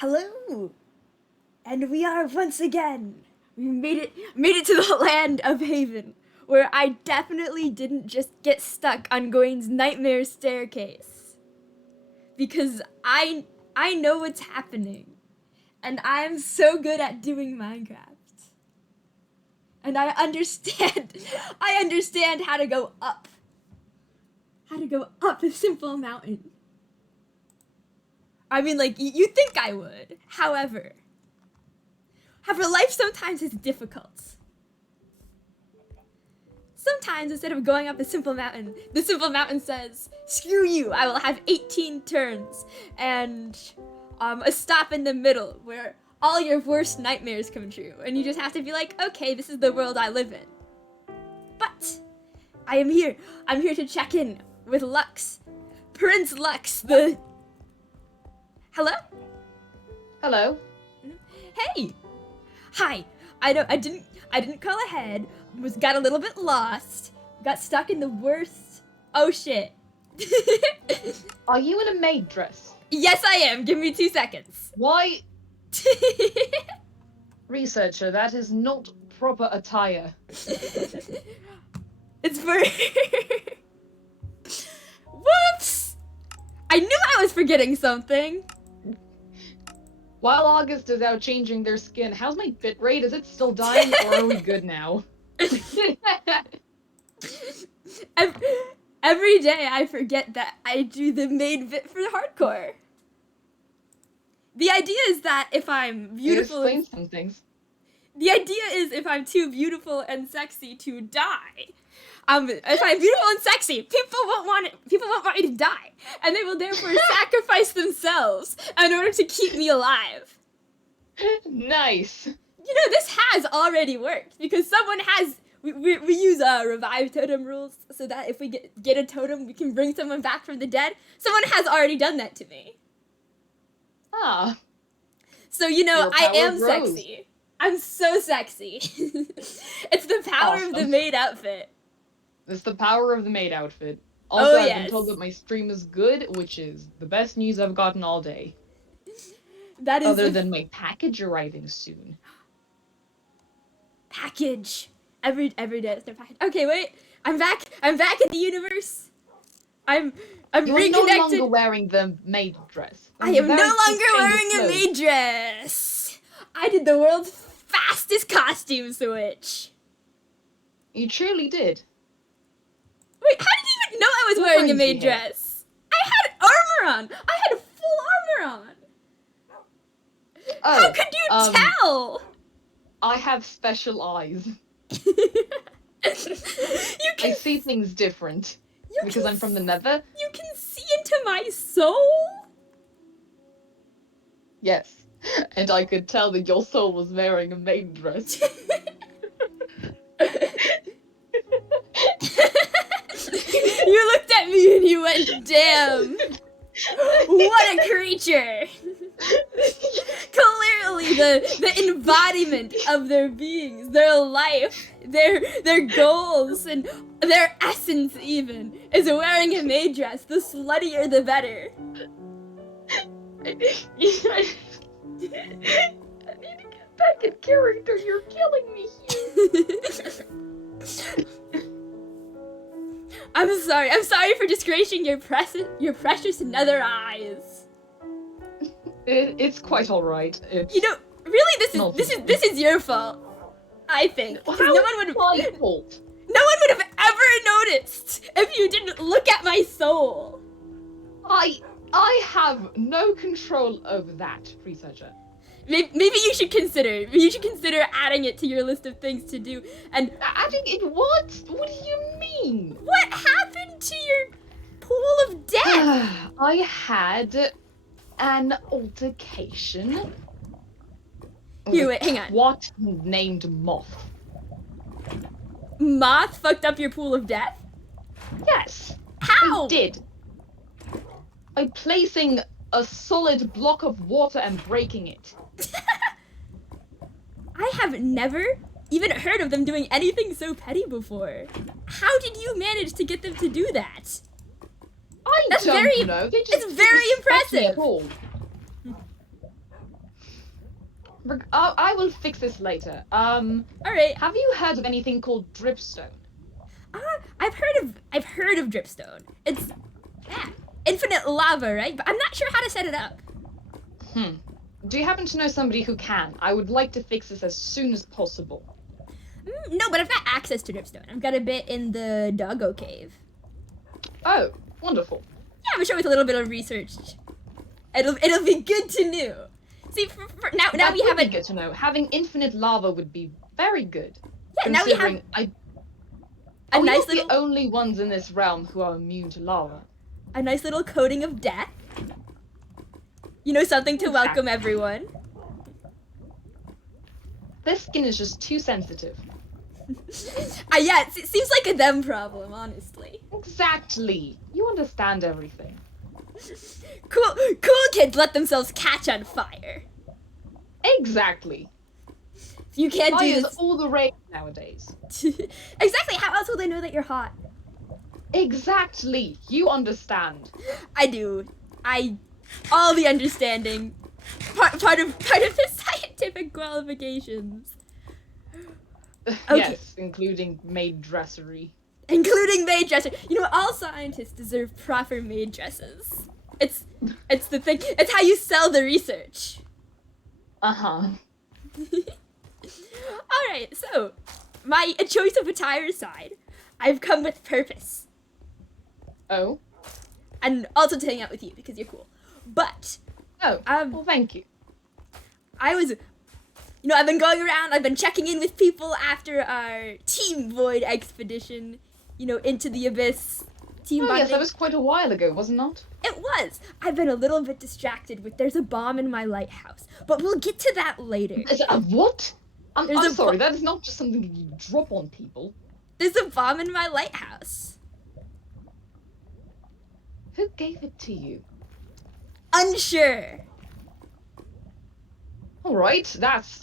Hello, and we are once again. We made it to the land of Haven, where I definitely didn't just get stuck on Gawain's nightmare staircase, because I know what's happening, and I am so good at doing Minecraft, and I understand I understand how to go up a simple mountain. I mean, like, you think I would. However, life sometimes is difficult. Sometimes, instead of going up a simple mountain, the simple mountain says, screw you, I will have 18 turns, and a stop in the middle, where all your worst nightmares come true, and you just have to be like, okay, this is the world I live in. But, I am here. I'm here to check in with Lux. Prince Lux, the... Hello? Hello. Hey. Hi. I didn't call ahead. Got a little bit lost. Got stuck in the worst. Oh shit. Are you in a maid dress? Yes, I am. Give me 2 seconds. Why? Researcher, that is not proper attire. It's for... Whoops! I knew I was forgetting something. While August is out changing their skin, how's my bitrate? Is it still dying, or are we good now? Every day I forget that I do the main bit for the hardcore. The idea is that if I'm beautiful... Explain some things. The idea is if I'm too beautiful and sexy to die. If I'm beautiful and sexy, people won't want me to die, and they will therefore sacrifice themselves in order to keep me alive. Nice. You know, this has already worked because someone has. We use revive totem rules so that if we get a totem, we can bring someone back from the dead. Someone has already done that to me. Ah. So you know, I am grows. sexy. I'm so sexy. It's the power of the maid outfit. It's the power of the maid outfit. Also, I've yes. been told that my stream is good, which is the best news I've gotten all day. That is other than my package arriving soon. Package. Every day it's their package. Okay, wait. I'm back in the universe. I'm reconnected. You're no longer wearing the maid dress. I am no longer wearing a maid dress. I did the world's fastest costume switch. You truly did. Wait, how did you even know I was wearing a maid dress? I had armor on. I had full armor on. Oh, how could you tell? I have special eyes. I see things different. Because I'm from the nether. You can see into my soul? Yes. And I could tell that your soul was wearing a maid dress. You looked at me and you went, damn. What a creature. Clearly the embodiment of their beings, their life, their goals, and their essence even, is wearing a maid dress. The sluttier the better. I need to get back in character. You're killing me here. I'm sorry for disgracing your precious nether eyes. It's quite alright. You know, really, this is your fault. I think. How no one would. My fault? No one would have ever noticed if you didn't look at my soul. I have no control over that, researcher. Maybe you should consider. Adding it to your list of things to do. And adding it what? What do you mean? What happened to your pool of death? I had an altercation. Here, wait, hang on. What named Moth? Moth fucked up your pool of death? Yes. How? I did. By placing a solid block of water and breaking it. I have never even heard of them doing anything so petty before. How did you manage to get them to do that? I don't know. It's very impressive. I will fix this later. All right. Have you heard of anything called dripstone? I've heard of dripstone. It's infinite lava, right? But I'm not sure how to set it up. Hmm. Do you happen to know somebody who can? I would like to fix this as soon as possible. No, but I've got access to dripstone. I've got a bit in the doggo cave. Oh, wonderful. Yeah, I'm sure with a little bit of research, it'll be good to know. See, now That we would have be a good to know. Having infinite lava would be very good. yeah. Now we have Considering a are we nice not little the only ones in this realm who are immune to lava? coating of death. You know, something to welcome everyone. This skin is just too sensitive. Yeah, it seems like a them problem, honestly. Exactly. You understand everything. Cool kids let themselves catch on fire. Exactly. You can't do Fire's this. all the rage nowadays. Exactly. How else will they know that you're hot? Exactly. You understand. I do. All the understanding. Part of the scientific qualifications. Okay. Yes, including maid dressery. Including maid dresser. You know, all scientists deserve proper maid dresses. It's the thing. It's how you sell the research. Uh-huh. Alright, so my choice of attire aside, I've come with purpose. Oh? And also to hang out with you because you're cool. But Oh, well, thank you. I've been going around, I've been checking in with people after our Team Void expedition, into the abyss. Team Oh, bonding. yes, that was quite a while ago, was it not? It was. I've been a little bit distracted with there's a bomb in my lighthouse, but we'll get to that later. Is it a what? I'm There's a sorry, that is not just something you drop on people. There's a bomb in my lighthouse. Who gave it to you? Unsure. Alright, that's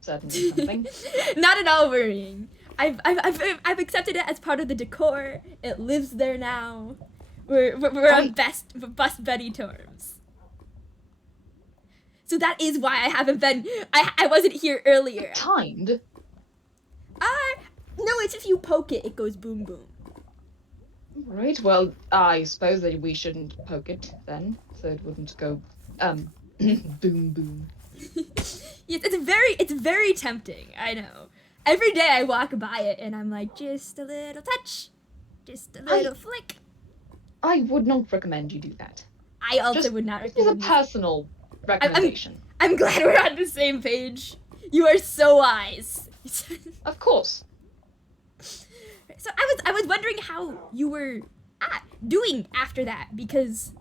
certainly something. Not at all worrying. I've accepted it as part of the decor. It lives there now. We're on best buddy terms. So that is why I haven't been. I wasn't here earlier. Timed? No, it's if you poke it, it goes boom boom. Right, well, I suppose that we shouldn't poke it then, so it wouldn't go, boom boom. Yes, it's very tempting, I know. Every day I walk by it and I'm like, just a little touch, just a little flick. I would not recommend you do that. I also would not recommend It's a personal recommendation. I'm glad we're on the same page. You are so wise. Of course. So I was wondering how you were doing after that, because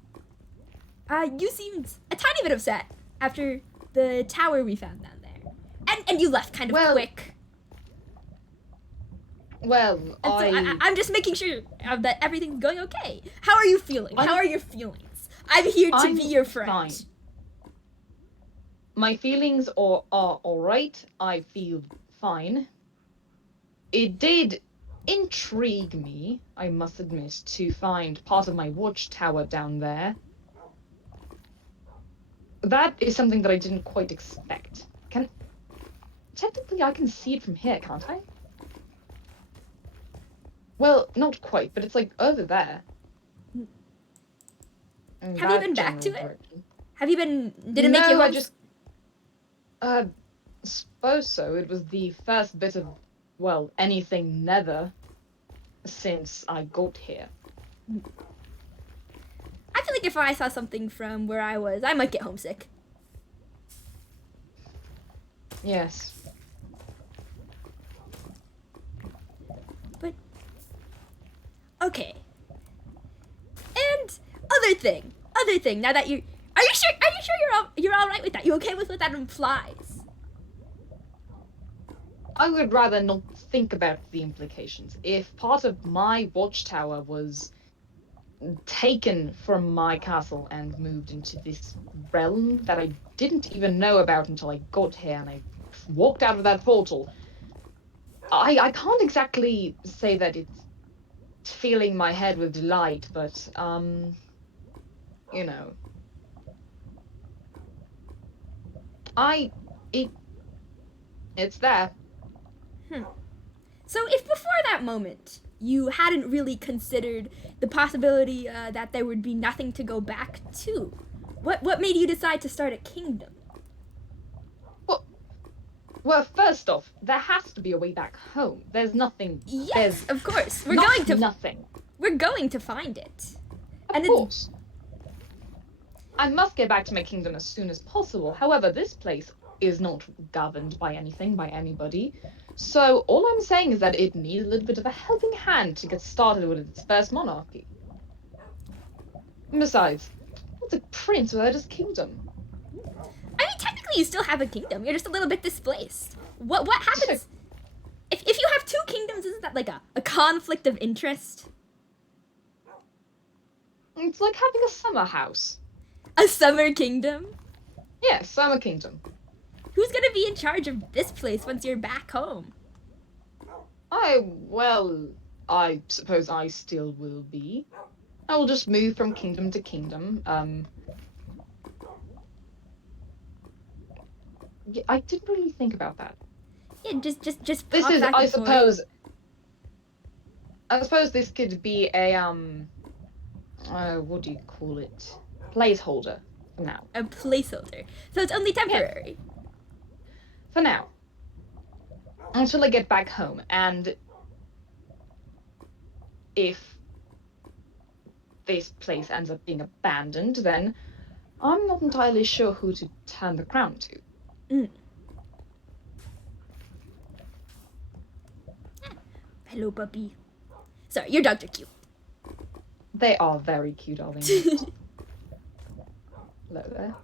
you seemed a tiny bit upset after the tower we found down there. And you left kind of quick. Well, I'm just making sure that everything's going okay. How are you feeling? How are your feelings? I'm here to be your friend. Fine. My feelings are alright. I feel fine. It did intrigue me, I must admit, to find part of my watchtower down there. That is something that I didn't quite expect. Technically, I can see it from here, can't I? Well, not quite, but it's like over there. Have you been back to it? Have you been? Did it make you? No, I just. Suppose so. It was the first bit of, well, anything nether since I got here. I feel like if I saw something from where I was, I might get homesick. Yes. But okay. And other thing. Now that are you sure you're all right with that? You okay with what that implies? I would rather not think about the implications. If part of my watchtower was taken from my castle and moved into this realm that I didn't even know about until I got here and I walked out of that portal, I can't exactly say that it's filling my head with delight, but, you know. It's there. So if before that moment you hadn't really considered the possibility that there would be nothing to go back to, what made you decide to start a kingdom? Well, first off, there has to be a way back home. There's nothing. Yes, of course. We're nothing. We're going to find it. Of course. I must get back to my kingdom as soon as possible. However, this place is not governed by anything, by anybody. So all I'm saying is that it needs a little bit of a helping hand to get started with its first monarchy. And besides, what's a prince without his kingdom? I mean, technically you still have a kingdom. You're just a little bit displaced. What happens if you have two kingdoms? Isn't that like a conflict of interest? It's like having a summer house. A summer kingdom? Yeah, summer kingdom. Who's gonna be in charge of this place once you're back home? I suppose I still will be. I will just move from kingdom to kingdom. Yeah, I didn't really think about that. Yeah, just This pop is, back I and forth. suppose this could be a what do you call it? Placeholder for now. A placeholder. So it's only temporary. Yeah. For now. Until I get back home, and if this place ends up being abandoned, then I'm not entirely sure who to turn the crown to. Hello, puppy. Sorry, your dogs are cute. They are very cute, darling. Hello there.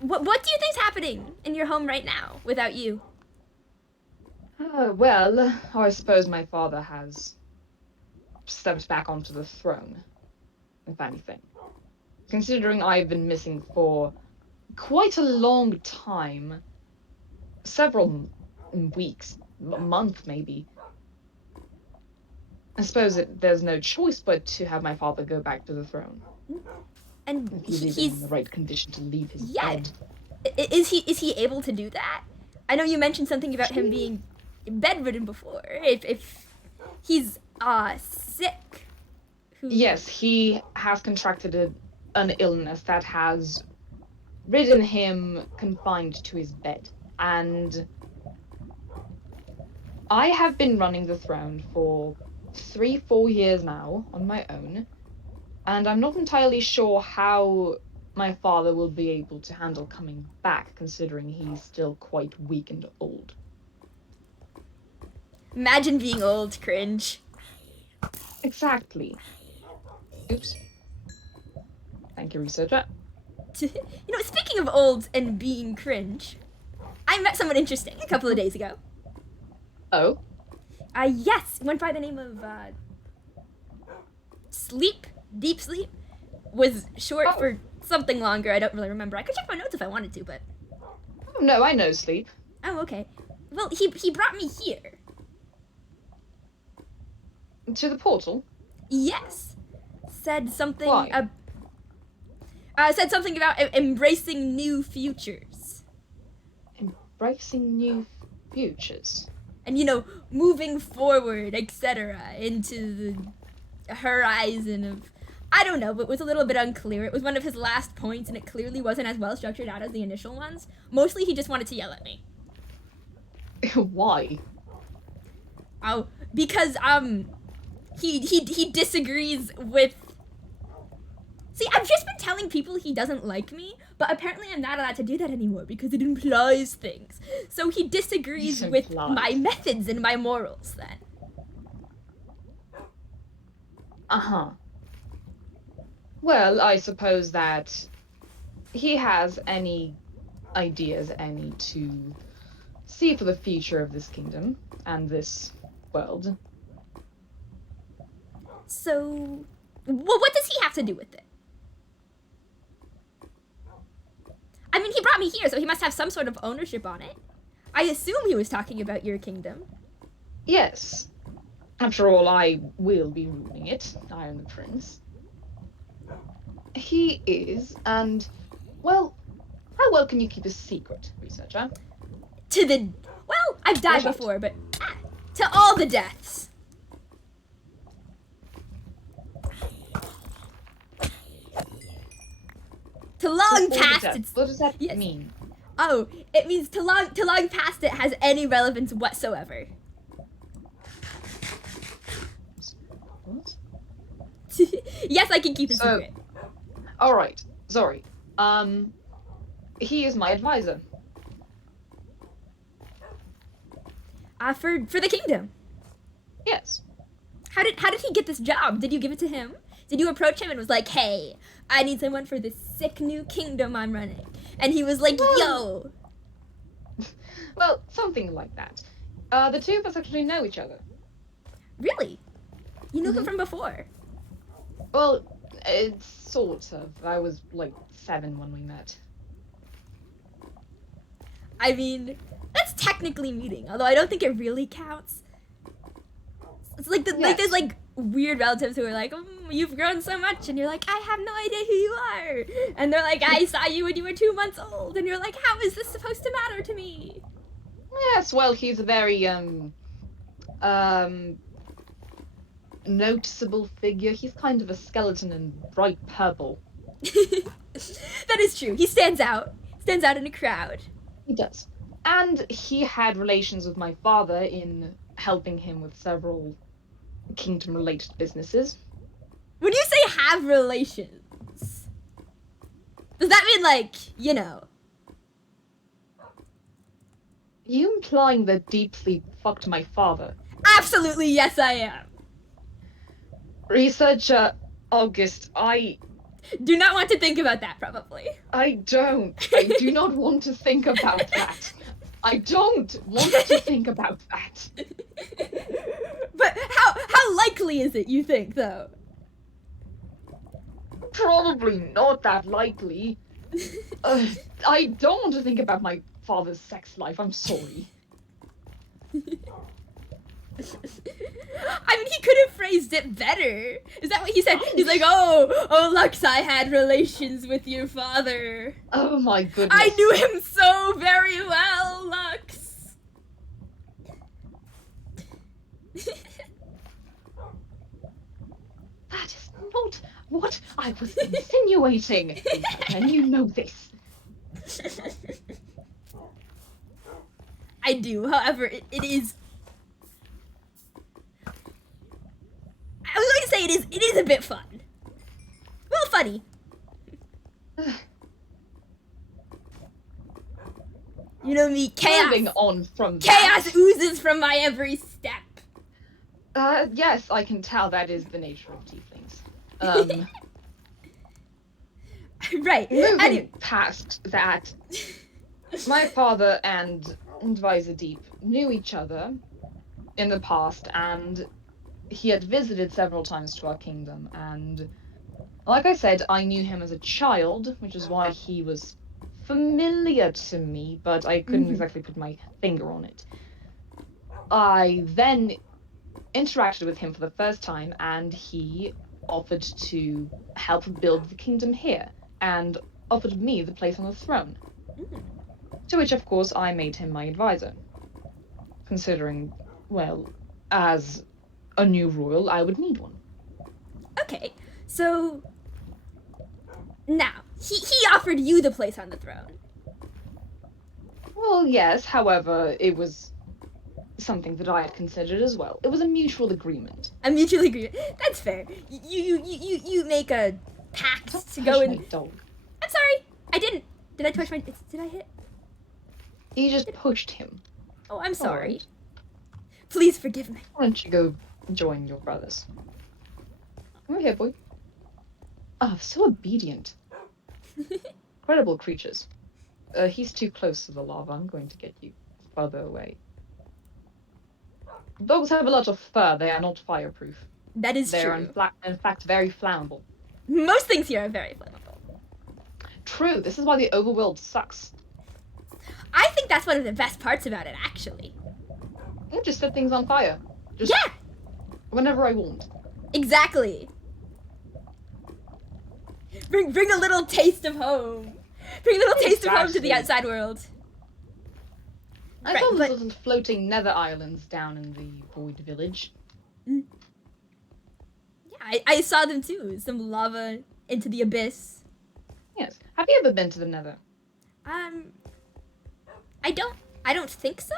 What do you think's happening in your home right now without you? Well, I suppose my father has stepped back onto the throne, if anything. Considering I've been missing for quite a long time, several weeks, a month maybe, I suppose there's no choice but to have my father go back to the throne. And He's in the right condition to leave his bed. Is he able to do that? I know you mentioned something about him being bedridden before. If he's sick. Yes, he has contracted an illness that has ridden him confined to his bed. And I have been running the throne for 3-4 years now on my own, and I'm not entirely sure how my father will be able to handle coming back, considering he's still quite weak and old. Imagine being old, cringe. Exactly. Oops. Thank you, researcher. Speaking of old and being cringe, I met someone interesting a couple of days ago. Oh? Yes, went by the name of, Sleep? Deep Sleep? Was short for something longer, I don't really remember. I could check my notes if I wanted to, but... Oh, no, I know Sleep. Oh, okay. Well, he brought me here. To the portal? Yes. Said something... Why? Said something about embracing new futures. Embracing new futures? And, moving forward, etc., into the horizon of... I don't know, but it was a little bit unclear. It was one of his last points, and it clearly wasn't as well structured out as the initial ones. Mostly he just wanted to yell at me. Why? Oh, because, he disagrees with... See, I've just been telling people he doesn't like me, but apparently I'm not allowed to do that anymore because it implies things. So he disagrees with my methods and my morals, then. Uh-huh. Well, I suppose that he has any ideas, to see for the future of this kingdom and this world. So, what does he have to do with it? I mean, he brought me here, so he must have some sort of ownership on it. I assume he was talking about your kingdom. Yes. After all, I will be ruling it. I am the prince. He is, and, well, how well can you keep a secret, researcher? To the... Well, I've died Shut. before, but... To all the deaths. To long All the past death. its... What does that Yes. mean? Oh, it means to long past it has any relevance whatsoever. What? Yes, I can keep a So- secret. Alright, sorry. He is my advisor. For the kingdom. Yes. How did he get this job? Did you give it to him? Did you approach him and was like, hey, I need someone for this sick new kingdom I'm running? And he was like, yo. Well, something like that. The two of us actually know each other. Really? You knew him Mhm. from before? Well, it's sort of. I was like 7 when we met. I mean, that's technically meeting, although I don't think it really counts. It's like like there's Yes. like weird relatives who are like, you've grown so much, and you're like, I have no idea who you are, and they're like, I saw you when you were 2 months old, and you're like, how is this supposed to matter to me? Yes, well, he's a very, noticeable figure. He's kind of a skeleton in bright purple. That is true. He stands out in a crowd. He does. And he had relations with my father in helping him with several kingdom-related businesses. When you say have relations, does that mean like, you know? You implying that Deep Sleep fucked my father? Absolutely, yes, I am. Researcher August, I Do not want to think about that, probably. don't. I do not want to think about that. I don't want to think about that. But how likely is it, you think, though? Probably not that likely. I don't want to think about my father's sex life. I'm sorry. I mean, he could have phrased it better. Is that what he said? He's like, oh, Lux, I had relations with your father. Oh my goodness. I knew him so very well, Lux. That is not what I was insinuating. And you know this. I do, however, it is... I was going to say it is a bit fun. Well, funny. You know me, Moving chaos. on from Chaos that. oozes from my every step. Yes, I can tell that is the nature of tieflings. Right. Moving past that, my father and Advisor Deep knew each other in the past, and he had visited several times to our kingdom, and like I said, I knew him as a child, which is why he was familiar to me, but I couldn't exactly put my finger on it. I then interacted with him for the first time, and he offered to help build the kingdom here, and offered me the place on the throne. To which, of course, I made him my advisor. Considering, well, as a new royal, I would need one. Okay, so now he offered you the place on the throne. Well, yes, however, it was something that I had considered as well. It was a mutual agreement. A mutual agreement. That's fair. You make a pact Don't to go touch in. my dog. I'm sorry. I didn't. Did I touch my? Did I hit? You just pushed him. Oh, I'm sorry. Alright. Please forgive me. Why don't you go join your brothers? Come here, boy. Ah, so obedient. Incredible creatures. He's too close to the lava. I'm going to get you further away. Dogs have a lot of fur. They are not fireproof. That is They are true. in fact very flammable. Most things here are very flammable. True. This is why the overworld sucks. I think that's one of the best parts about it, actually. I just set things on fire. Just Yeah, whenever I want. exactly. Bring a little taste of home. Bring a little taste of home to the Exactly. outside world. I saw those little floating nether islands down in the Void Village. Yeah, I saw them too. Some lava into the abyss. Yes. Have you ever been to the nether? I don't think so.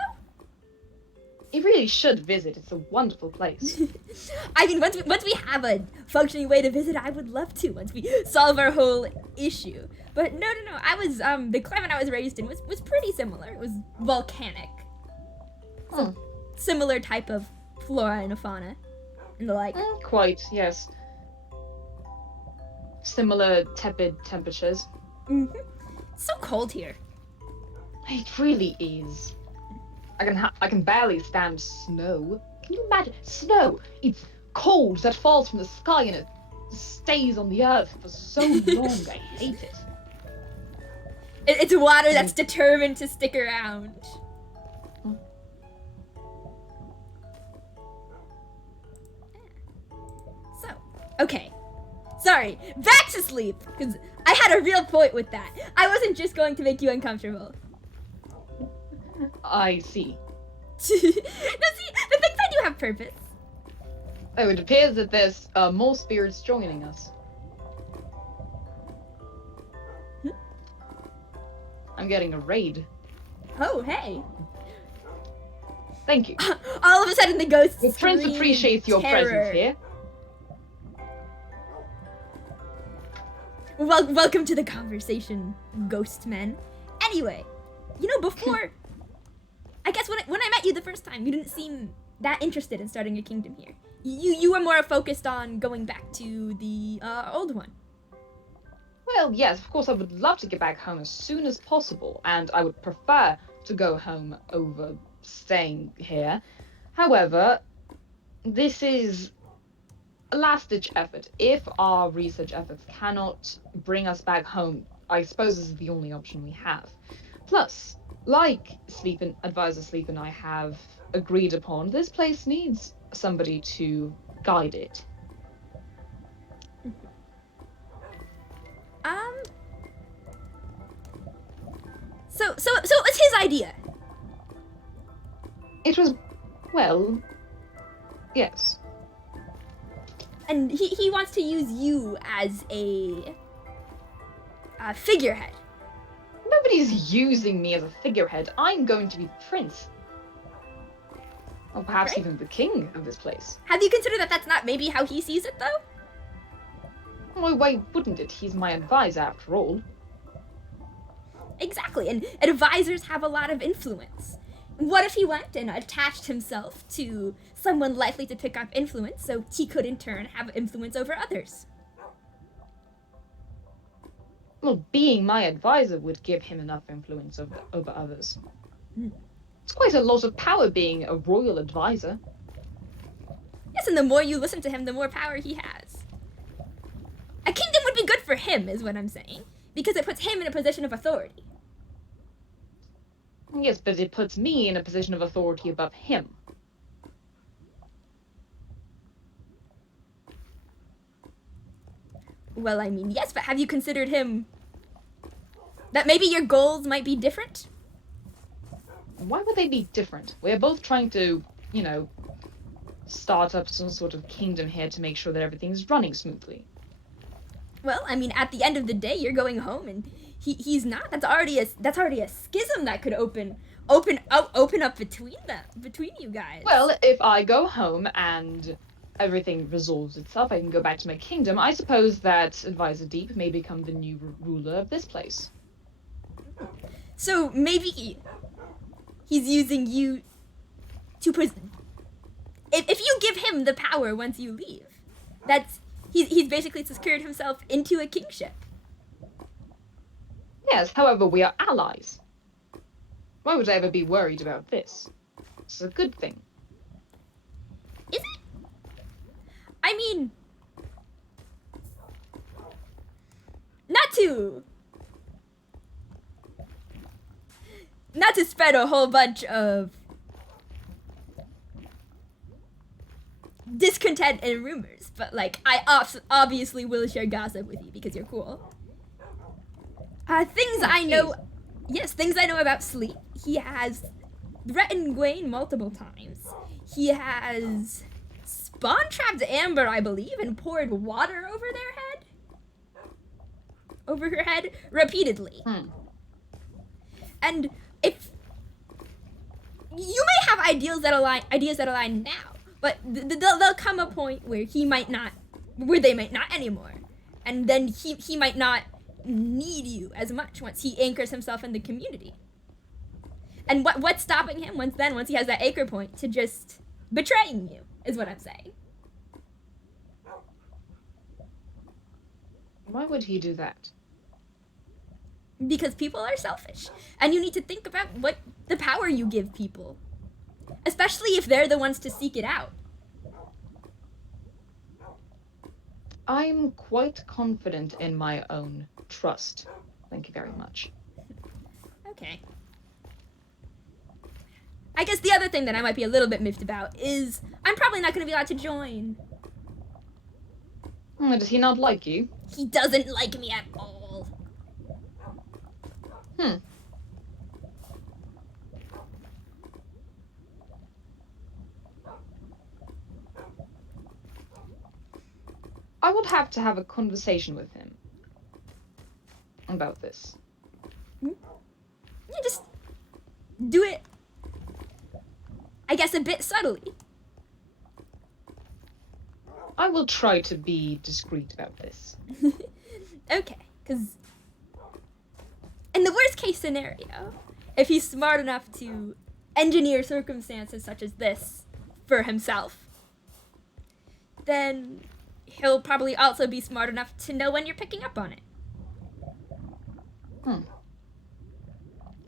You really should visit. It's a wonderful place. I mean, once we have a functioning way to visit, I would love to. Once we solve our whole issue. But no. I was the climate I was raised in was pretty similar. It was volcanic. So similar type of flora and fauna, and the like. Quite, yes. Similar tepid temperatures. Mm-hmm. It's so cold here. It really is. I can barely stand snow. Can you imagine snow? It's cold that falls from the sky and it stays on the earth for so long. I hate it. It's water that's determined to stick around. So, okay. Sorry, back to sleep, because I had a real point with that. I wasn't just going to make you uncomfortable. I see. No, see, the things I do have purpose. Oh, it appears that there's more spirits joining us. I'm getting a raid. Oh, hey. Thank you. All of a sudden the ghosts The prince scream appreciates your terror. presence here. Welcome to the conversation, ghost men. Anyway, you know, before, I guess when I met you the first time, you didn't seem that interested in starting a kingdom here. You were more focused on going back to the old one. Well, yes, of course I would love to get back home as soon as possible, and I would prefer to go home over staying here. However, this is a last-ditch effort. If our research efforts cannot bring us back home, I suppose this is the only option we have. Plus, like Advisor Sleep and I have agreed upon, this place needs somebody to guide it. So it was his idea. It was, well, yes. And he wants to use you as a figurehead. Nobody's using me as a figurehead. I'm going to be the prince. Or perhaps Right. even the king of this place. Have you considered that that's not maybe how he sees it, though? Well, why wouldn't it? He's my advisor, after all. Exactly, and advisors have a lot of influence. What if he went and attached himself to someone likely to pick up influence so he could in turn have influence over others? Well, being my advisor would give him enough influence over others. It's quite a lot of power being a royal advisor. Yes, and the more you listen to him, the more power he has. A kingdom would be good for him, is what I'm saying, because it puts him in a position of authority. Yes, but it puts me in a position of authority above him. Well, I mean, yes, but have you considered him... that maybe your goals might be different? Why would they be different? We're both trying to, start up some sort of kingdom here to make sure that everything's running smoothly. Well, I mean, at the end of the day, you're going home, and he's not. That's already a schism that could open up between you guys. Well, if I go home and everything resolves itself, I can go back to my kingdom. I suppose that Advisor Deep may become the new ruler of this place. So maybe he's using you to if you give him the power once you leave, he's basically secured himself into a kingship. Yes, however, we are allies. Why would I ever be worried about this? It's a good thing. Is it? I mean, not to spread a whole bunch of discontent and rumors, but like I obviously will share gossip with you because you're cool. Things I know. Yes, things I know about Sleep. He has threatened Gwen multiple times. He has spawn trapped Amber, I believe, and poured water over her head repeatedly. And if you may have ideas that align now, but there'll come a point where they might not anymore, and then he might not need you as much once he anchors himself in the community. And what's stopping him once he has that anchor point to just betraying you is what I'm saying. Why would he do that? Because people are selfish, and you need to think about what the power you give people, especially if they're the ones to seek it out. I'm quite confident in my own trust. Thank you very much. Okay. I guess the other thing that I might be a little bit miffed about is I'm probably not going to be allowed to join. Does he not like you? He doesn't like me at all. I would have to have a conversation with him about this. You just do it, I guess, a bit subtly. I will try to be discreet about this. Okay, because in the worst case scenario, if he's smart enough to engineer circumstances such as this for himself, then he'll probably also be smart enough to know when you're picking up on it. Well,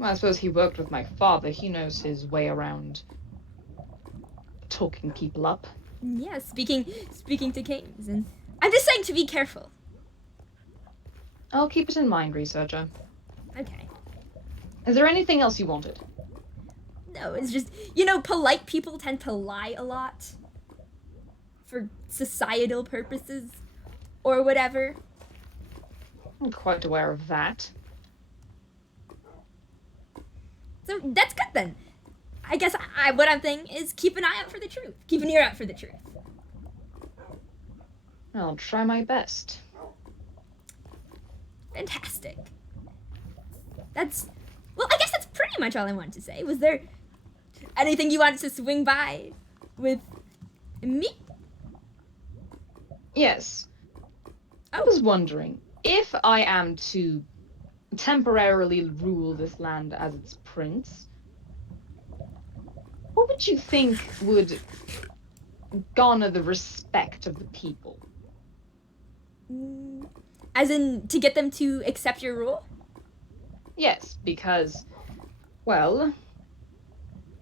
I suppose he worked with my father. He knows his way around talking people up. Yeah, speaking to kings, and I'm just saying to be careful. I'll keep it in mind, researcher. Okay. Is there anything else you wanted? No, it's just, polite people tend to lie a lot for societal purposes or whatever. I'm quite aware of that. So that's good then. I guess what I'm saying is keep an eye out for the truth. Keep an ear out for the truth. I'll try my best. Fantastic. I guess that's pretty much all I wanted to say. Was there anything you wanted to swing by with me? Yes. I was wondering, if I am to temporarily rule this land as its prince, what would you think would garner the respect of the people? As in, to get them to accept your rule? Yes, because, well,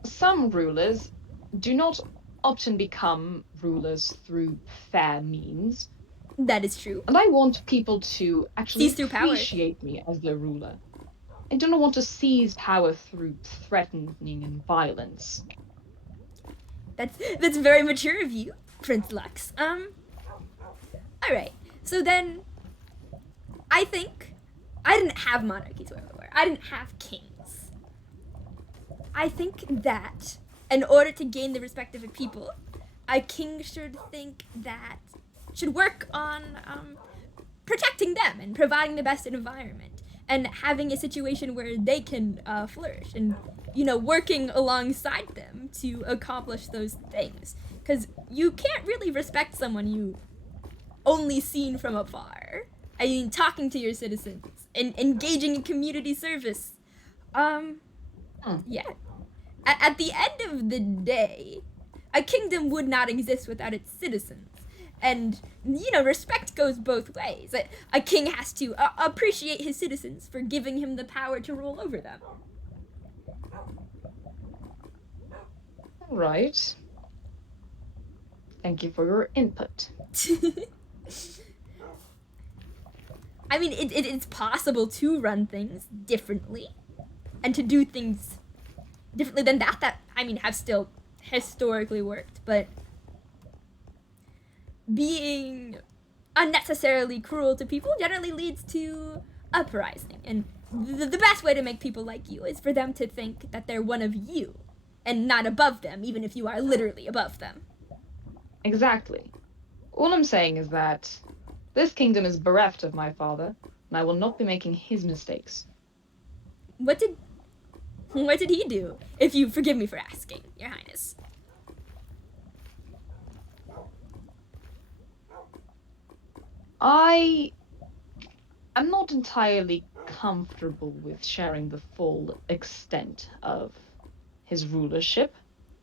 some rulers do not often become rulers through fair means. That is true. And I want people to actually Seize through power. appreciate me as their ruler. I do not want to seize power through threatening and violence. That's very mature of you, Prince Lux. Alright. So then, I think I didn't have monarchies where we were. I didn't have kings. I think that in order to gain the respect of a people, a king should work on protecting them and providing the best environment and having a situation where they can flourish and, working alongside them to accomplish those things. Because you can't really respect someone you only seen from afar. I mean, talking to your citizens and engaging in community service. Yeah. At the end of the day, a kingdom would not exist without its citizens. And, respect goes both ways. A king has to appreciate his citizens for giving him the power to rule over them. All right. Thank you for your input. I mean, it's possible to run things differently and to do things differently than that have still historically worked, but being unnecessarily cruel to people generally leads to uprising. And the best way to make people like you is for them to think that they're one of you and not above them, even if you are literally above them. Exactly. All I'm saying is that this kingdom is bereft of my father, and I will not be making his mistakes. What did he do? If you forgive me for asking, Your Highness. I am not entirely comfortable with sharing the full extent of his rulership.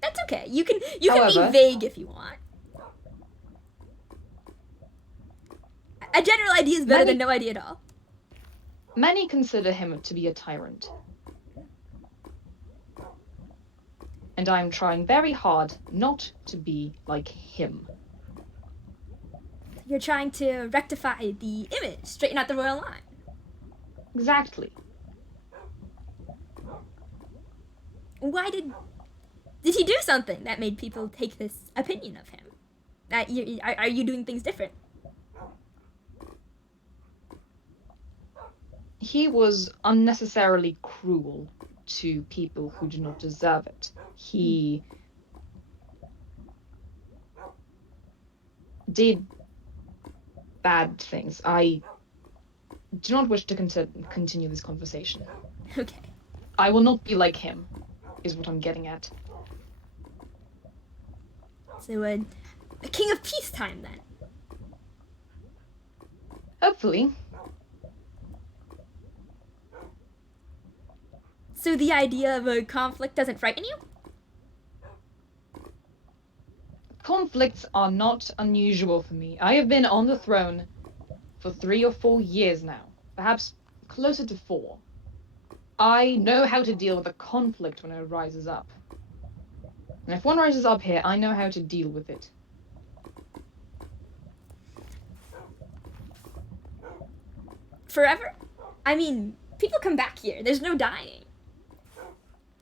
That's okay. You can However, be vague if you want. A general idea is better than no idea at all. Many consider him to be a tyrant. And I am trying very hard not to be like him. You're trying to rectify the image, straighten out the royal line. Exactly. Why did he do something that made people take this opinion of him? Are you doing things different? He was unnecessarily cruel to people who do not deserve it. He did bad things. I do not wish to continue this conversation. Okay. I will not be like him, is what I'm getting at. So, a king of peacetime, then? Hopefully. So the idea of a conflict doesn't frighten you? Conflicts are not unusual for me. I have been on the throne for 3 or 4 years now, perhaps closer to 4. I know how to deal with a conflict when it rises up. And if one rises up here, I know how to deal with it. Forever? I mean, people come back here. There's no dying.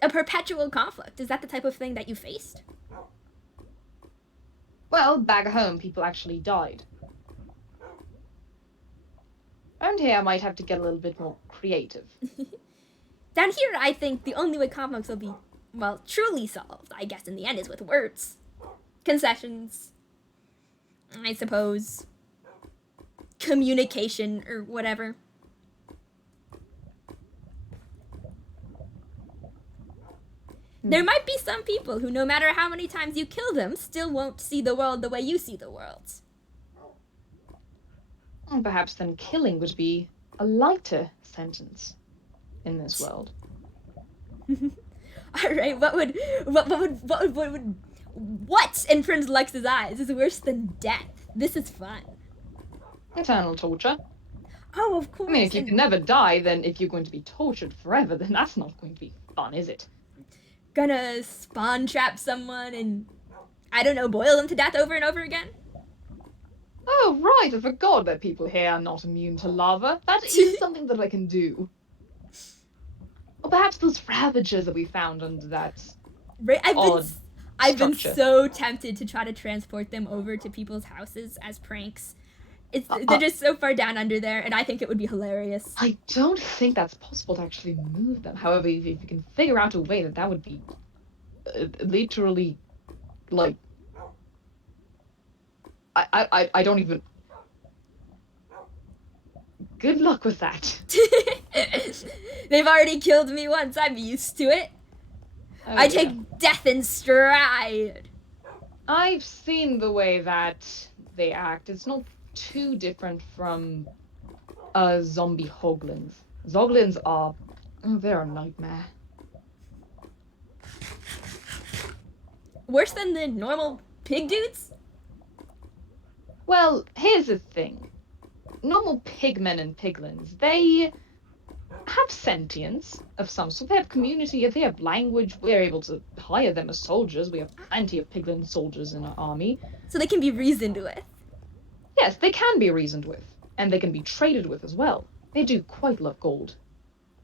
A perpetual conflict. Is that the type of thing that you faced? Well, back home, people actually died. Around here, I might have to get a little bit more creative. Down here, I think the only way conflicts will be, well, truly solved, I guess, in the end, is with words. Concessions. I suppose. Communication, or whatever. There might be some people who, no matter how many times you kill them, still won't see the world the way you see the world. Perhaps then killing would be a lighter sentence in this world. All right, what in Prince Lux's eyes is worse than death? This is fun. Eternal torture. Oh, of course. I mean, if you can never die, then if you're going to be tortured forever, then that's not going to be fun, is it? Gonna spawn trap someone and, I don't know, boil them to death over and over again? Oh, right, I forgot that people here are not immune to lava. That is something that I can do. Or perhaps those ravagers that we found under that I've been so tempted to try to transport them over to people's houses as pranks. They're just so far down under there, and I think it would be hilarious. I don't think that's possible to actually move them. However, if you can figure out a way that would be literally, like, I don't even. Good luck with that. They've already killed me once. I'm used to it. Oh, I take death in stride. I've seen the way that they act. It's not too different from zombie hoglins. Zoglins are, they're a nightmare. Worse than the normal pig dudes? Well, here's the thing. Normal pigmen and piglins, they have sentience of some sort. They have community, they have language. We're able to hire them as soldiers. We have plenty of piglin soldiers in our army. So they can be reasoned with. Yes, they can be reasoned with, and they can be traded with as well. They do quite love gold,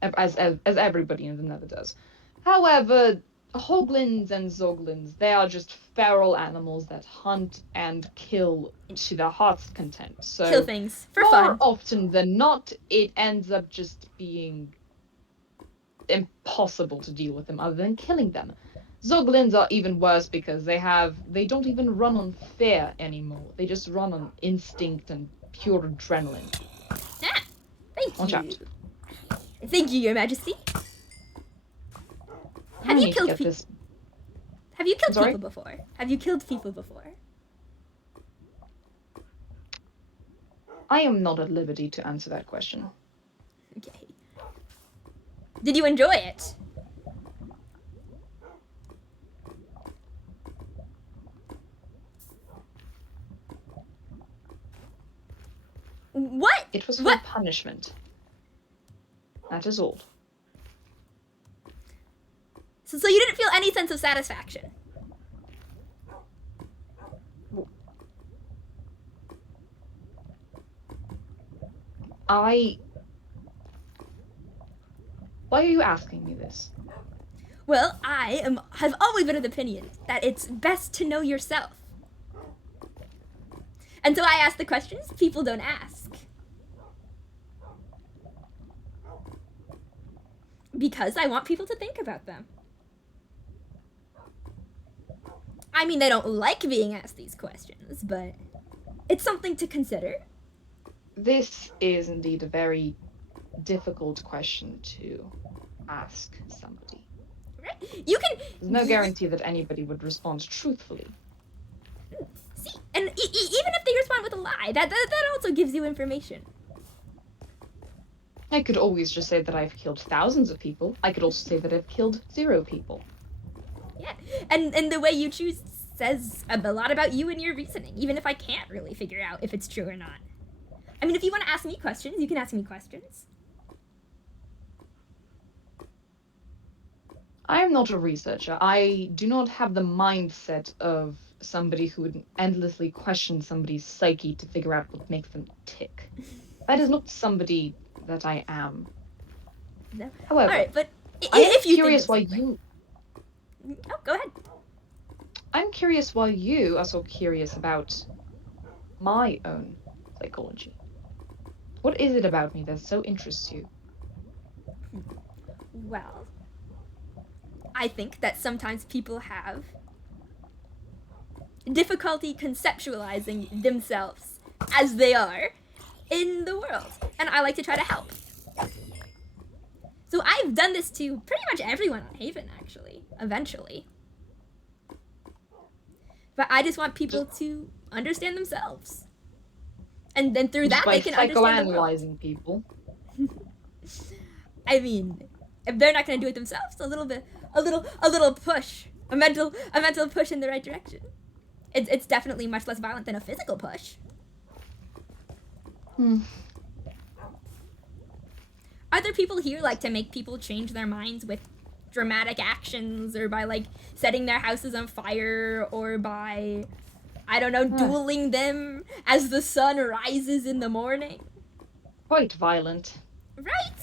as everybody in the Nether does. However, Hoglins and Zoglins, they are just feral animals that hunt and kill to their heart's content. So Kill things for more fun. often than not, it ends up just being impossible to deal with them other than killing them. Zoglins are even worse because they don't even run on fear anymore. They just run on instinct and pure adrenaline. Ah, thank Watch you. out. Thank you, Your Majesty. Have I you need to killed get people? this. Have you killed Sorry? people before? Have you killed people before? I am not at liberty to answer that question. Okay. Did you enjoy it? What? It was for What? punishment. That is all. So you didn't feel any sense of satisfaction? Why are you asking me this? Well, have always been of the opinion that it's best to know yourself. And so I ask the questions people don't ask. Because I want people to think about them. I mean, they don't like being asked these questions, but it's something to consider. This is indeed a very difficult question to ask somebody. Right? You can... There's no guarantee that anybody would respond truthfully. See, and even if they respond with a lie, that also gives you information. I could always just say that I've killed thousands of people. I could also say that I've killed 0 people. Yeah, and the way you choose says a lot about you and your reasoning, even if I can't really figure out if it's true or not. I mean, if you want to ask me questions, you can ask me questions. I am not a researcher. I do not have the mindset of somebody who would endlessly question somebody's psyche to figure out what makes them tick. That is not somebody that I am. No. However, all right, but I'm if you curious think why you. Oh, go ahead. I'm curious why you are so curious about my own psychology. What is it about me that so interests you? Well, I think that sometimes people have difficulty conceptualizing themselves as they are in the world, and I like to try to help. So I've done this to pretty much everyone on Haven, actually, eventually. But I just want people to understand themselves. And then through that, they can understand the world. Psychoanalyzing people. I mean, if they're not going to do it themselves, a little push, a mental push in the right direction. It's definitely much less violent than a physical push. Other people here like to make people change their minds with dramatic actions, or by like setting their houses on fire, or by, I don't know, dueling them as the sun rises in the morning. Quite violent. Right?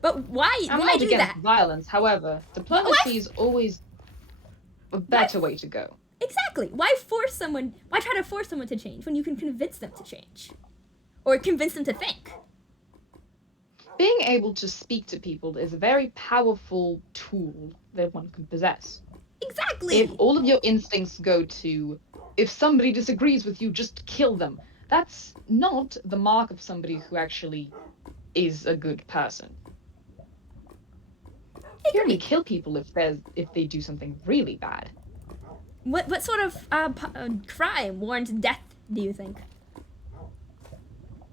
But why? I'm why not do against that? violence. However, diplomacy is always a better way to go. Exactly. Why force someone? Why try to force someone to change when you can convince them to change, or convince them to think? Being able to speak to people is a very powerful tool that one can possess. Exactly. If all of your instincts go to, if somebody disagrees with you, just kill them, that's not the mark of somebody who actually is a good person. You only kill people if they do something really bad. What sort of crime warrants death, do you think?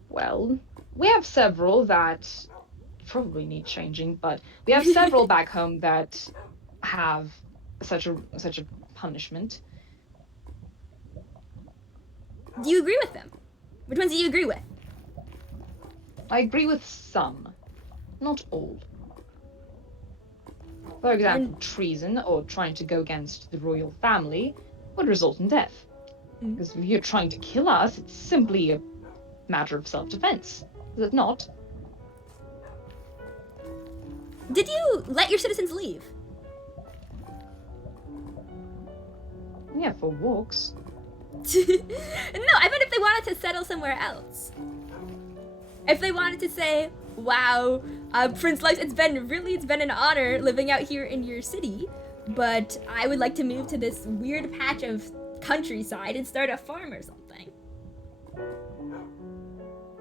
Well, we have several that probably need changing, but we have several back home that have such a punishment. Do you agree with them? Which ones do you agree with? I agree with some, not all. For example, treason or trying to go against the royal family would result in death. Because if you're trying to kill us, it's simply a matter of self-defense, is it not? Did you let your citizens leave? Yeah, for walks. No, I meant if they wanted to settle somewhere else. If they wanted to say, wow, Prince Life, it's been an honor living out here in your city, but I would like to move to this weird patch of countryside and start a farm or something.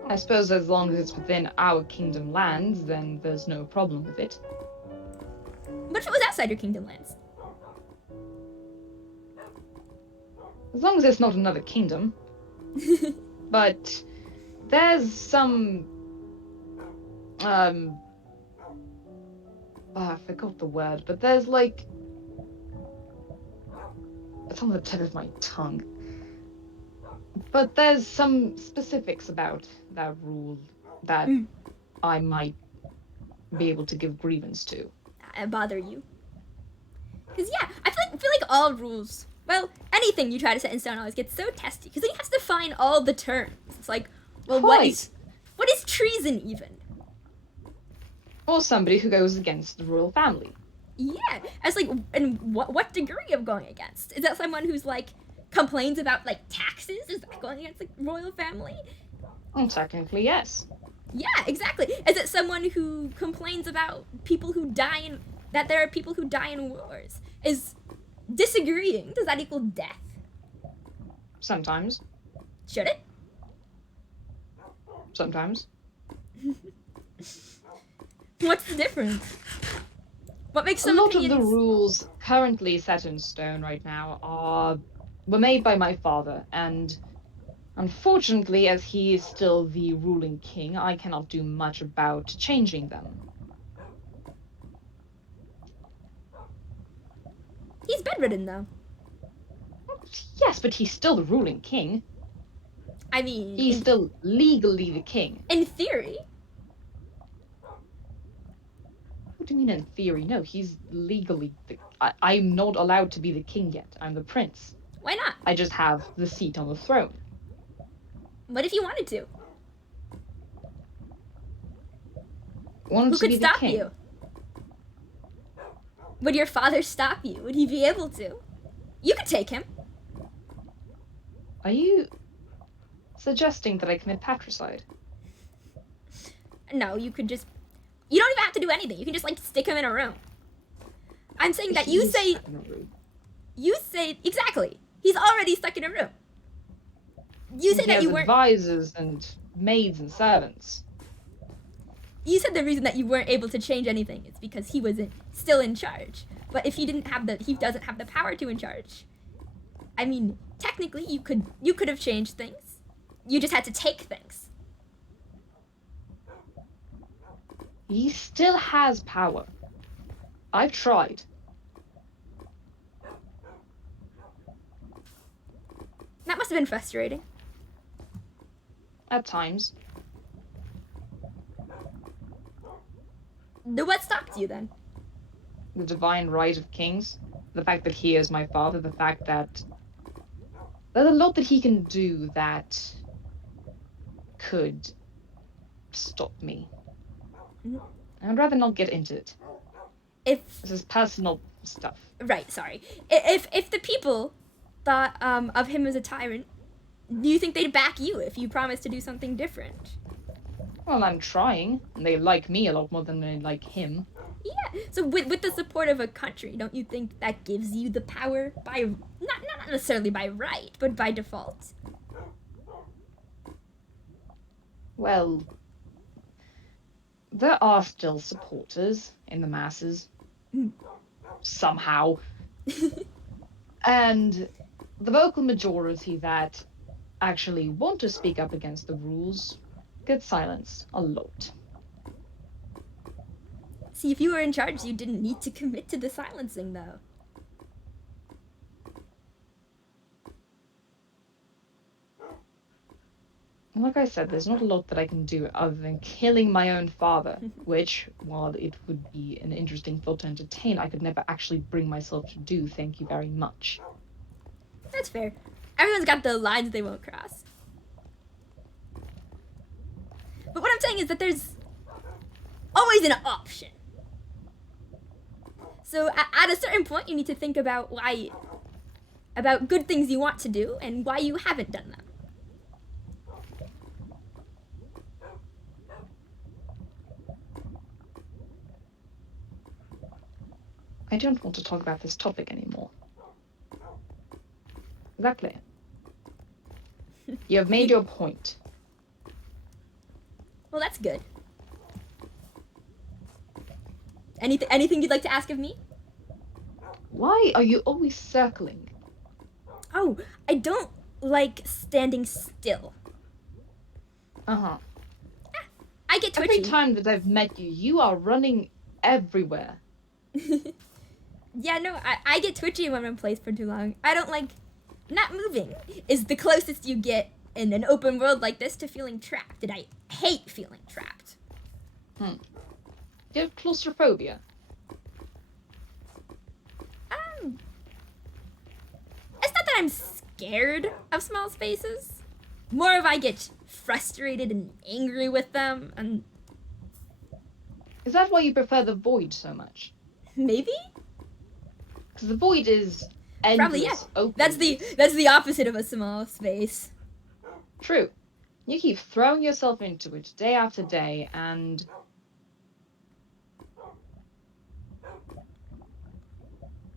I suppose as long as it's within our kingdom lands, then there's no problem with it. What if it was outside your kingdom lands? As long as it's not another kingdom. But there's some I forgot the word, but there's like, it's on the tip of my tongue. But there's some specifics about that rule that I might be able to give grievance to. Bother you? Because yeah, I feel like all rules, well, anything you try to set in stone always gets so testy, because then you have to define all the terms. It's like, well, what is treason even? Or somebody who goes against the royal family. Yeah, as like, and what degree of going against? Is that someone who's like complains about like taxes? Is that going against the royal family? Well, technically, yes. Yeah, exactly. Is it someone who complains about people who die in that there are people who die in wars? Is disagreeing, does that equal death? Sometimes. Should it? Sometimes. What's the difference? What makes some A lot opinions... of the rules currently set in stone right now were made by my father, and unfortunately, as he is still the ruling king, I cannot do much about changing them. He's bedridden, though. Yes, but he's still the ruling king. I mean... He's still legally the king. In theory. What do you mean in theory? No, he's legally I'm not allowed to be the king yet. I'm the prince. Why not? I just have the seat on the throne. What if you wanted to? Who could stop you? Would your father stop you? Would he be able to? You could take him. Are you suggesting that I commit patricide? No, you could just... You don't even have to do anything. You can just, like, stick him in a room. I'm saying that you say... Exactly. He's already stuck in a room. You say that you weren't... advisors and maids and servants. You said the reason that you weren't able to change anything is because he was still in charge. But if he doesn't have the power to in charge. I mean, technically, you could have changed things. You just had to take things. He still has power. I've tried. That must have been frustrating. At times. What stopped you then? The divine right of kings. The fact that he is my father. The fact that there's a lot that he can do that could stop me. I'd rather not get into it. This is personal stuff. Right, sorry. If the people thought of him as a tyrant, do you think they'd back you if you promised to do something different? Well, I'm trying, and they like me a lot more than they like him. Yeah, so with the support of a country, don't you think that gives you the power by, not necessarily by right, but by default? Well, there are still supporters in the masses. Somehow. And the vocal majority that actually want to speak up against the rules get silenced a lot. See, if you were in charge, you didn't need to commit to the silencing, though. Like I said, there's not a lot that I can do other than killing my own father, which, while it would be an interesting thought to entertain, I could never actually bring myself to do. Thank you very much. That's fair. Everyone's got the lines they won't cross. But what I'm saying is that there's always an option. So at a certain point, you need to think about why about good things you want to do and why you haven't done them. I don't want to talk about this topic anymore. Exactly. You have made your point. Well, that's good. Anything you'd like to ask of me? Why are you always circling? Oh, I don't like standing still. Uh-huh. I get twitchy. Every time that I've met you, you are running everywhere. Yeah, no, I get twitchy when I'm in place for too long. I don't like... Not moving is the closest you get in an open world like this to feeling trapped, and I hate feeling trapped. Do you have claustrophobia? It's not that I'm scared of small spaces. More of I get frustrated and angry with them, and Is that why you prefer the void so much? maybe? Because the void is endless, Probably, yeah. open. That's the opposite of a small space. True. You keep throwing yourself into it day after day, and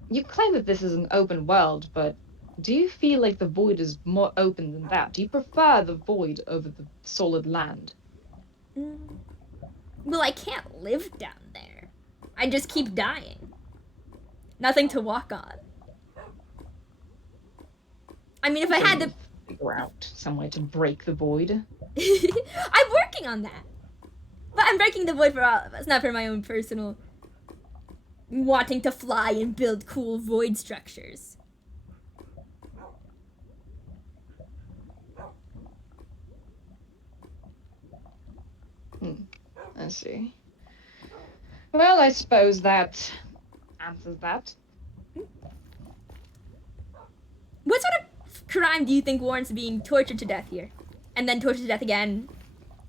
you claim that this is an open world, but do you feel like the void is more open than that? Do you prefer the void over the solid land? Well, I can't live down there. I just keep dying. Nothing to walk on. I mean, if I had to... figure out some way to break the void. I'm working on that. But I'm breaking the void for all of us, not for my own personal wanting to fly and build cool void structures. I see. Well, I suppose that answers that. What sort of crime do you think warrants being tortured to death here? And then tortured to death again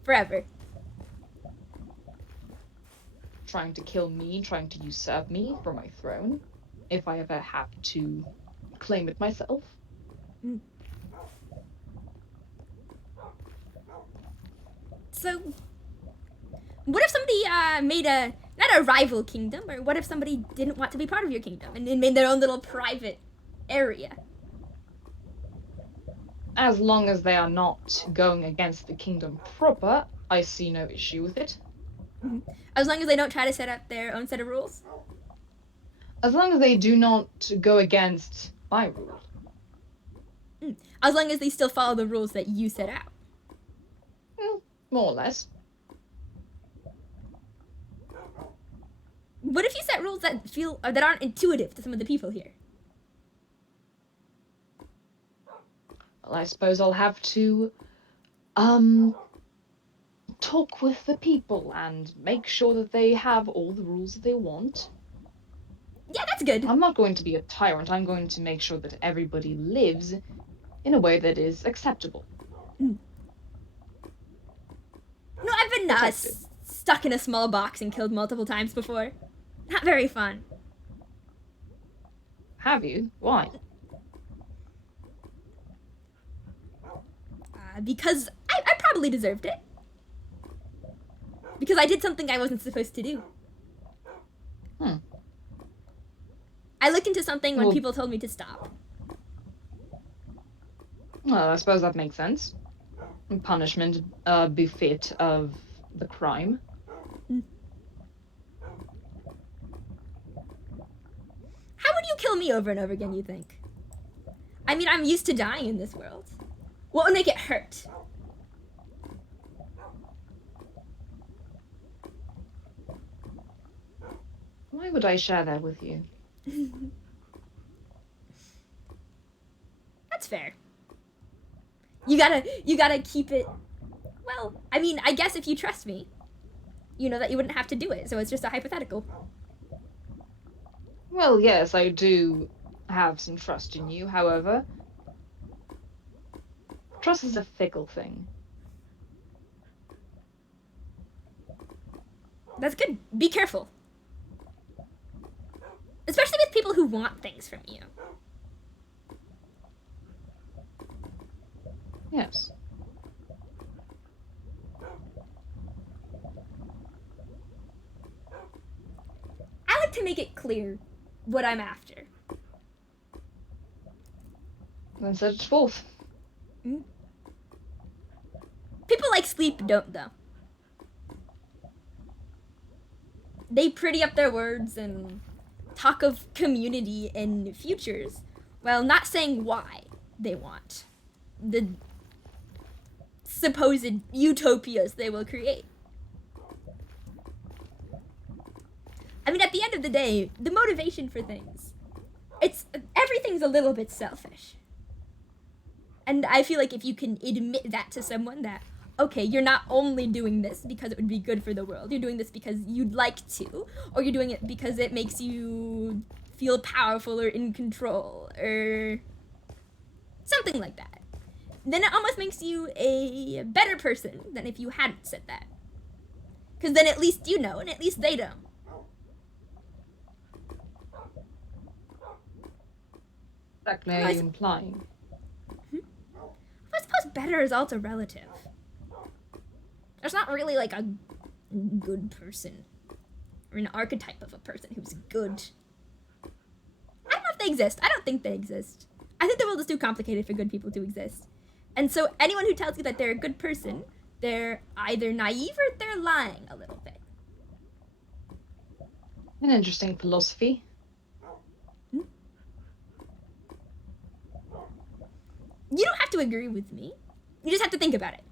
forever? Trying to kill me, trying to usurp me for my throne, if I ever have to claim it myself. So, what if somebody made a, not a rival kingdom, or what if somebody didn't want to be part of your kingdom and made their own little private area? As long as they are not going against the kingdom proper, I see no issue with it. As long as they don't try to set up their own set of rules? As long as they do not go against my rule. As long as they still follow the rules that you set out? More or less. What if you set rules that that aren't intuitive to some of the people here? Well, I suppose I'll have to, talk with the people and make sure that they have all the rules that they want. Yeah, that's good. I'm not going to be a tyrant. I'm going to make sure that everybody lives in a way that is acceptable. No, I've been stuck in a small box and killed multiple times before. Not very fun. Have you? Why? Because I probably deserved it. Because I did something I wasn't supposed to do. I looked into something when people told me to stop. Well, I suppose that makes sense. Punishment befit of the crime. How would you kill me over and over again, you think? I mean, I'm used to dying in this world. What would make it hurt? Why would I share that with you? That's fair. You gotta keep it. Well, I mean, I guess if you trust me, you know that you wouldn't have to do it, so it's just a hypothetical. Well, yes, I do have some trust in you, however. Trust is a fickle thing. That's good. Be careful. Especially with people who want things from you. Yes. I like to make it clear what I'm after. Then set it forth. Mm. People like sleep don't, though. They pretty up their words and talk of community and futures while not saying why they want the supposed utopias they will create. I mean, at the end of the day, the motivation for things, everything's a little bit selfish. And I feel like if you can admit that to someone that, okay, you're not only doing this because it would be good for the world, you're doing this because you'd like to, or you're doing it because it makes you feel powerful or in control, or something like that, then it almost makes you a better person than if you hadn't said that. Because then at least you know, and at least they don't. Exactly are you implying? I suppose better is also relative. There's not really like a good person or an archetype of a person who's good. I don't know if they exist. I don't think they exist. I think the world is too complicated for good people to exist. And so anyone who tells you that they're a good person, they're either naive or they're lying a little bit. An interesting philosophy. You don't have to agree with me. You just have to think about it.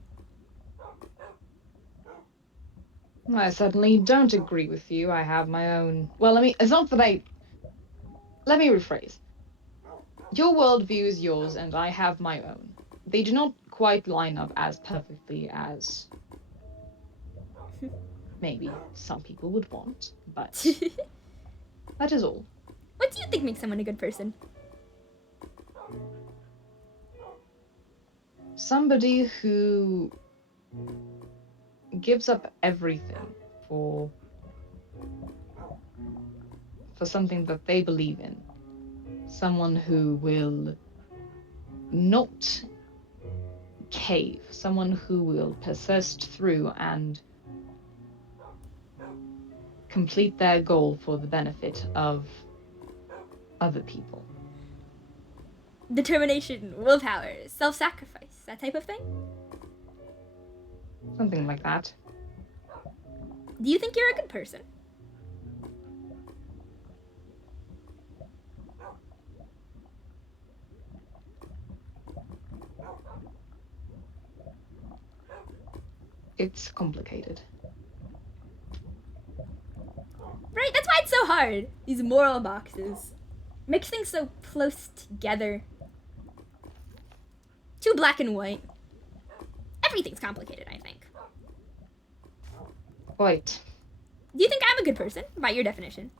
I certainly don't agree with you. I have my own... Well, I mean, it's not that I... Let me rephrase. Your worldview is yours, and I have my own. They do not quite line up as perfectly as maybe some people would want, but that is all. What do you think makes someone a good person? Somebody who gives up everything for something that they believe in. Someone who will not cave. Someone who will persist through and complete their goal for the benefit of other people. Determination, willpower, self-sacrifice, that type of thing? Something like that. Do you think you're a good person? It's complicated. Right, that's why it's so hard. These moral boxes. Makes things so close together. Too black and white. Everything's complicated, I think. Quite. Do you think I'm a good person, by your definition?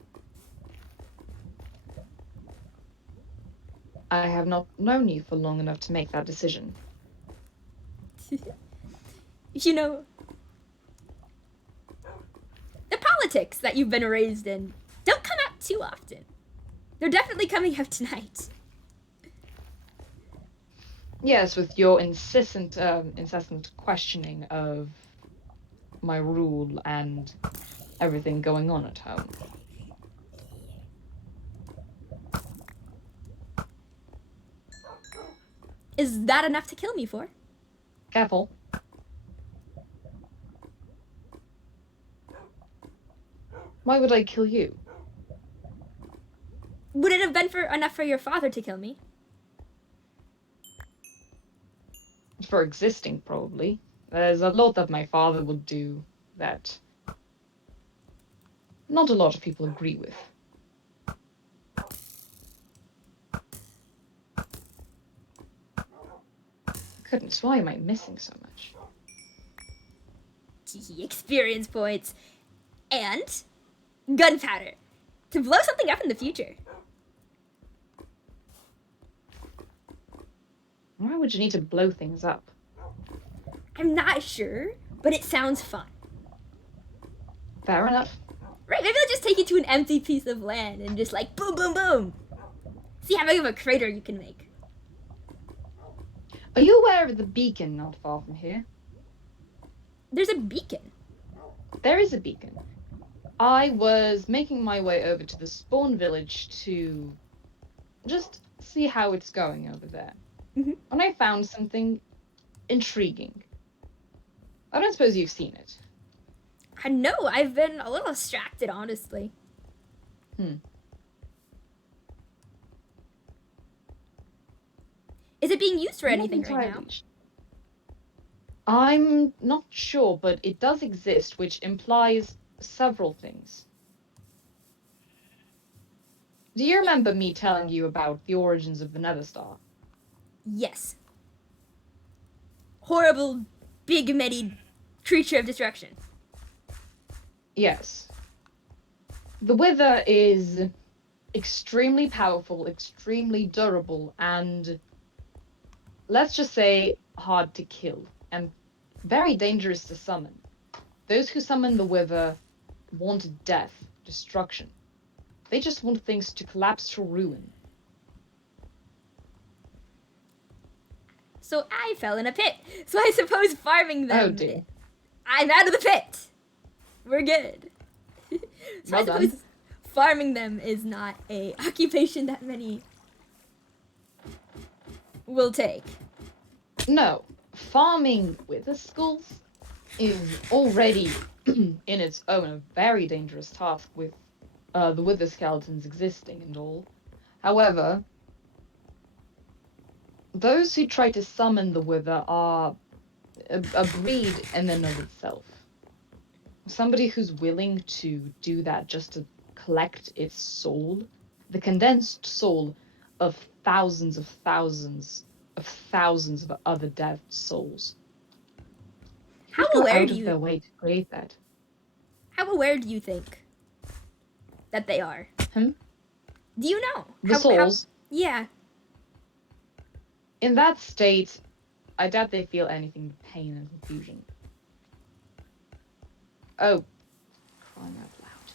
I have not known you for long enough to make that decision. You know, the politics that you've been raised in don't come out too often. They're definitely coming out tonight. Yes, with your incessant questioning of my rule and everything going on at home. Is that enough to kill me for? Careful. Why would I kill you? Would it have been enough for your father to kill me? For existing, probably. There's a lot that my father would do that not a lot of people agree with. Goodness, why am I missing so much? Experience points. And gunpowder. To blow something up in the future. Why would you need to blow things up? I'm not sure, but it sounds fun. Fair enough. Right, maybe I'll just take you to an empty piece of land and just like boom, boom, boom. See how big of a crater you can make. Are you aware of the beacon not far from here? There's a beacon. There is a beacon. I was making my way over to the spawn village to just see how it's going over there. Mm-hmm. When I found something intriguing. I don't suppose you've seen it. I know, I've been a little distracted, honestly. Is it being used for I'm not anything right now? entirely sure. I'm not sure, but it does exist, which implies several things. Do you remember me telling you about the origins of the Nether Star? Yes. Horrible, big-headed creature of destruction. Yes. The Wither is extremely powerful, extremely durable, and let's just say hard to kill, and very dangerous to summon. Those who summon the Wither want death, destruction. They just want things to collapse to ruin. So I fell in a pit. So I suppose farming them. Oh dear. I'm out of the pit. We're good. So Well I suppose done. farming them is not a occupation that many will take. No, farming Wither skulls is already in its own a very dangerous task with the Wither skeletons existing and all. However, those who try to summon the Wither are a breed in and of itself. Somebody who's willing to do that just to collect its soul, the condensed soul of thousands of other dead souls. How Who'd go aware out do of you their way to create that? How aware do you think that they are? Hmm? Do you know? The souls, Yeah. in that state, I doubt they feel anything but pain and confusion. Oh, crying out loud.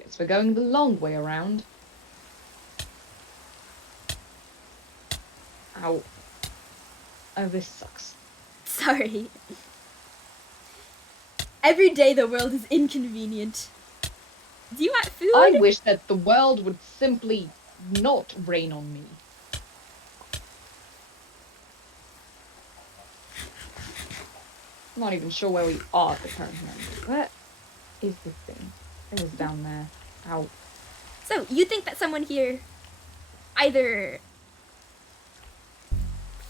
Guess we're going the long way around. Ow. Oh, this sucks. Sorry. Every day the world is inconvenient. Do you want food? I wish that the world would simply not rain on me. I'm not even sure where we are at the current moment. Where is this thing? It was down there. Ow. So, you think that someone here either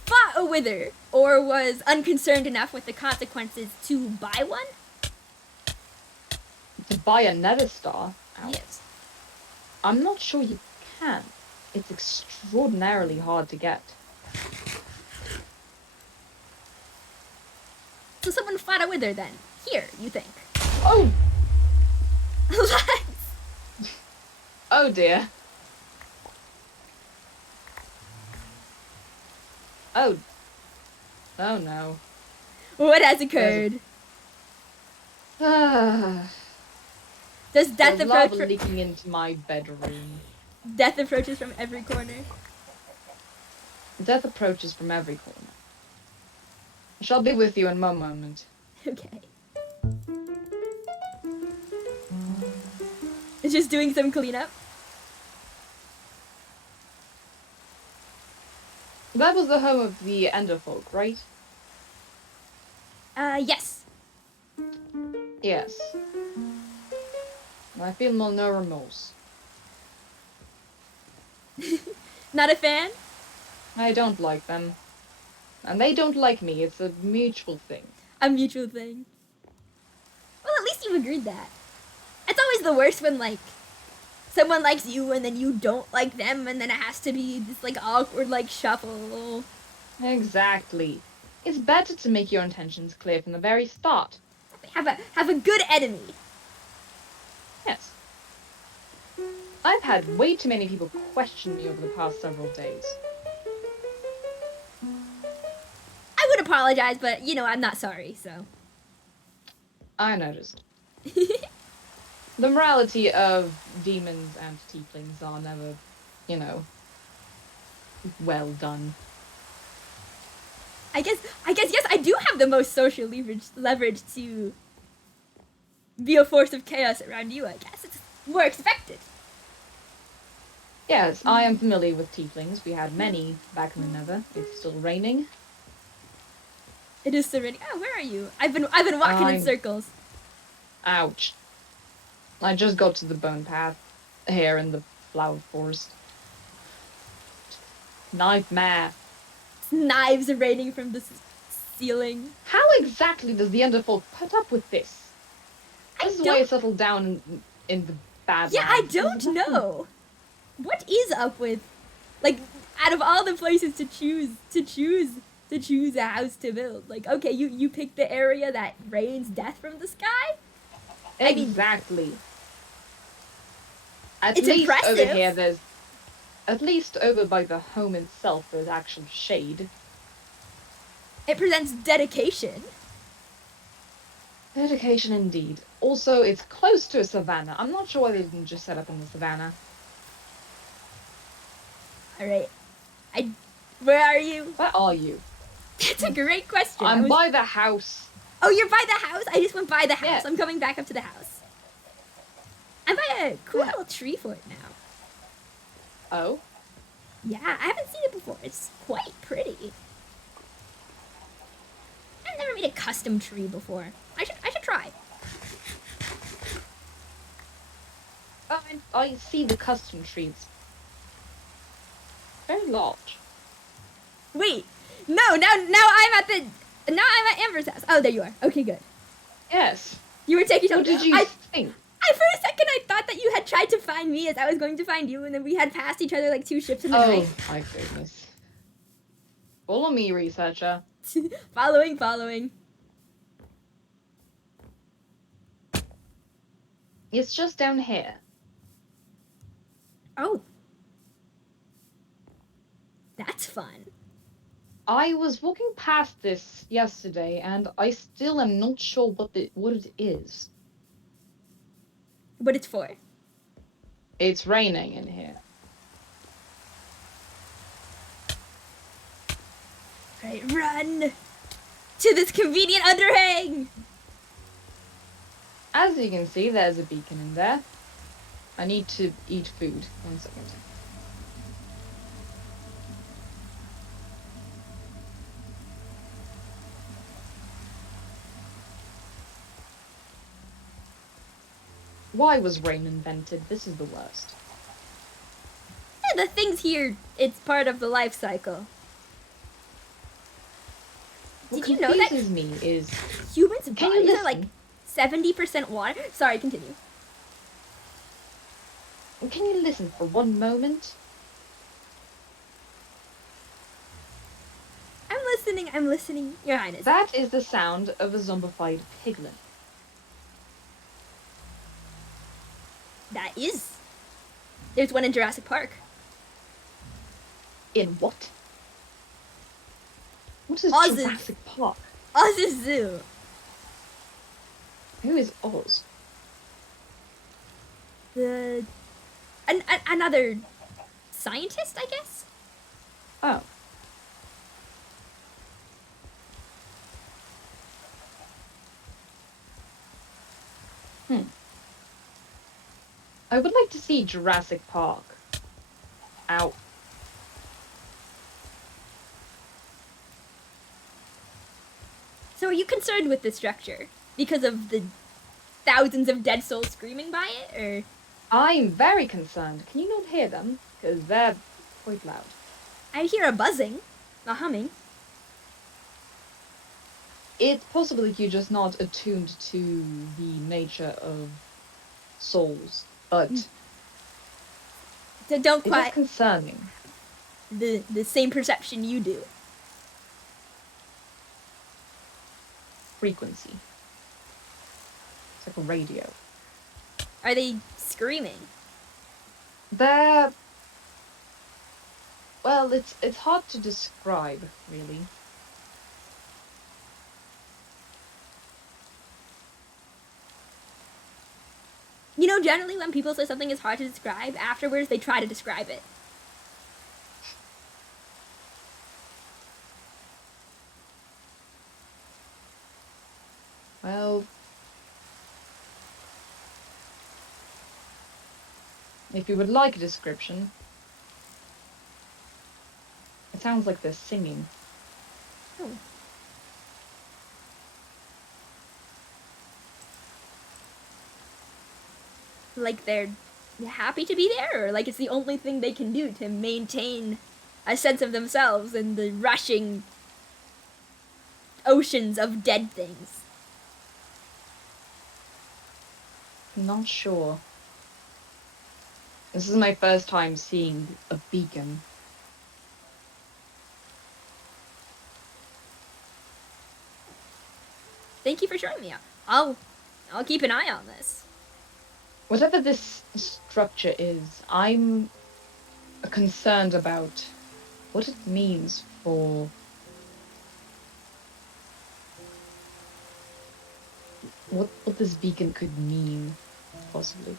fought a wither or was unconcerned enough with the consequences to buy one? To buy a nether star? Ow. Yes. I'm not sure you can. It's extraordinarily hard to get. So someone fought a wither then. Here, you think. Oh! Lex! Oh dear. Oh. Oh no. What has occurred? Ah. Does death There's lava approach? leaking into my bedroom. Death approaches from every corner. Death approaches from every corner. I shall be with you in one moment. Okay. It's just doing some cleanup. That was the home of the Enderfolk, right? Yes. Yes. I feel no remorse. Not a fan? I don't like them. And they don't like me. It's a mutual thing. A mutual thing. Well, at least you've agreed that. It's always the worst when, like, someone likes you and then you don't like them and then it has to be this, like, awkward, like, shuffle. Exactly. It's better to make your intentions clear from the very start. Have a good enemy. Yes. I've had way too many people question me over the past several days. I would apologize, but, you know, I'm not sorry, so. I noticed. The morality of demons and tieflings are never, you know, well done. I guess yes, I do have the most social leverage to be a force of chaos around you. I guess it's more expected. Yes, I am familiar with tieflings. We had many back in the Nether. It's still raining. It is still raining. Oh, where are you? I've been walking in circles. Ouch. I just got to the bone path here in the flower forest. Nightmare. Knives are raining from the ceiling. How exactly does the Enderfolk put up with this? This is why it settled down in the Badlands. Yeah, I don't know. What is up with, like, out of all the places to choose a house to build? Like, okay, you pick the area that rains death from the sky. Exactly. It's impressive. Over here, there's at least over by the home itself, there's actual shade. It presents dedication. Dedication indeed. Also, it's close to a savannah. I'm not sure why they didn't just set up in the savannah. Alright. Where are you? Where are you? That's a great question. I'm by the house. Oh, you're by the house? I just went by the house. Yeah. I'm coming back up to the house. I'm by a cool little tree fort now. Oh? Yeah, I haven't seen it before. It's quite pretty. I've never made a custom tree before. I should try. I see the custom trees. Very large. Wait, no, now I'm at Amber's house. Oh, there you are. Okay, good. Yes. You were taking. What did you think? For a second, I thought that you had tried to find me as I was going to find you, and then we had passed each other like two ships in the night. Oh my goodness. Follow me, researcher. Following. It's just down here. Oh. That's fun. I was walking past this yesterday, and I still am not sure what it is. What it's for. It's raining in here. Right, run to this convenient underhang. As you can see, there's a beacon in there. I need to eat food. 1 second. Why was rain invented? This is the worst. Yeah, the things here, it's part of the life cycle. What Did you know that confuses me is humans' bodies are like 70% water? Sorry, continue. Can you listen for 1 moment? I'm listening, Your Highness. That is the sound of a zombified piglin. That is. There's one in Jurassic Park. In what? What is Oz Jurassic Park? Oz's Zoo. Who is Oz? Another scientist, I guess? Oh. I would like to see Jurassic Park. Ow. So are you concerned with the structure? Because of the thousands of dead souls screaming by it, or? I'm very concerned. Can you not hear them? Because they're quite loud. I hear a buzzing, a humming. It's possible that you're just not attuned to the nature of souls, but Don't quite. It is concerning. The same perception you do. Frequency. It's like a radio. Are they screaming? They're... Well, it's hard to describe, really. You generally when people say something is hard to describe, afterwards they try to describe it. Well, if you would like a description, it sounds like they're singing. Oh. Like they're happy to be there, or like it's the only thing they can do to maintain a sense of themselves in the rushing oceans of dead things. I'm not sure. This is my first time seeing a beacon. Thank you for showing me. I'll keep an eye on this. Whatever this structure is, I'm concerned about what it means for what this beacon could mean, possibly.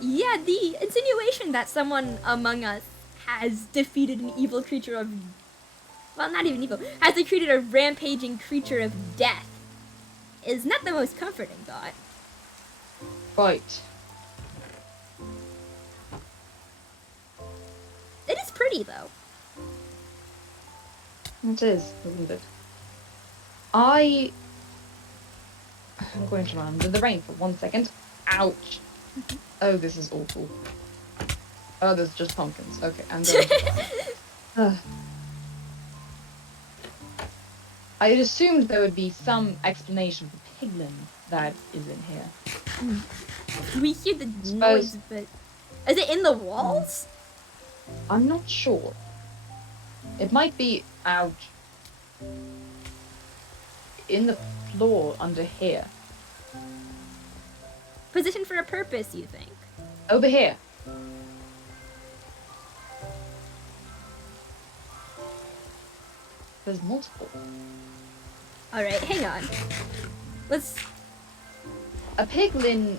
Yeah, the insinuation that someone among us has defeated an evil creature of... Well, not even evil. Has defeated a rampaging creature of death is not the most comforting thought. Right. It is pretty, though. It is, isn't it? I'm going to run under the rain for 1 second. Ouch. Oh, this is awful. Oh, there's just pumpkins. Okay, I'm going. I had assumed there would be some explanation for piglin that is in here. We hear the noise, but... Is it in the walls? I'm not sure. It might be out in the floor under here. Positioned for a purpose, you think? Over here. There's multiple. Alright, hang on. Let's... A piglin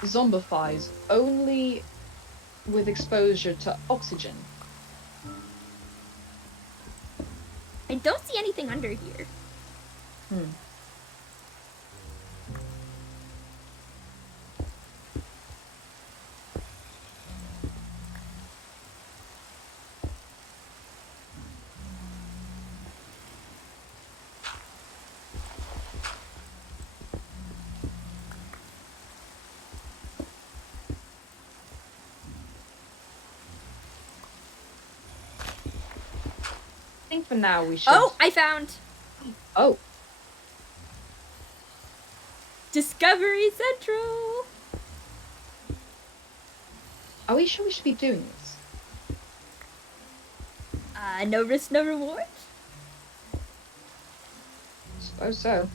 zombifies only with exposure to oxygen. I don't see anything under here. I think for now we should... Oh, I found... Oh. Discovery Central! Are we sure we should be doing this? No risk, no reward? Suppose so.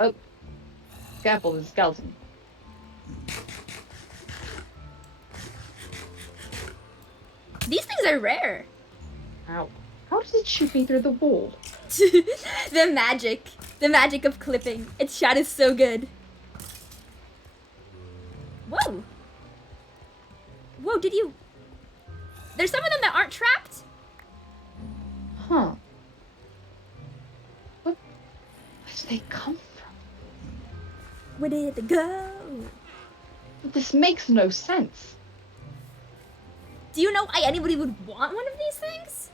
Oh. Careful, there's a skeleton. These things are rare. Ow. How did it shoot me through the wall? The magic of clipping. Its shot is so good. Whoa. Whoa, did you... There's some of them that aren't trapped? Huh. Where did they come from? Where did they go? This makes no sense. Do you know why anybody would want one of these things?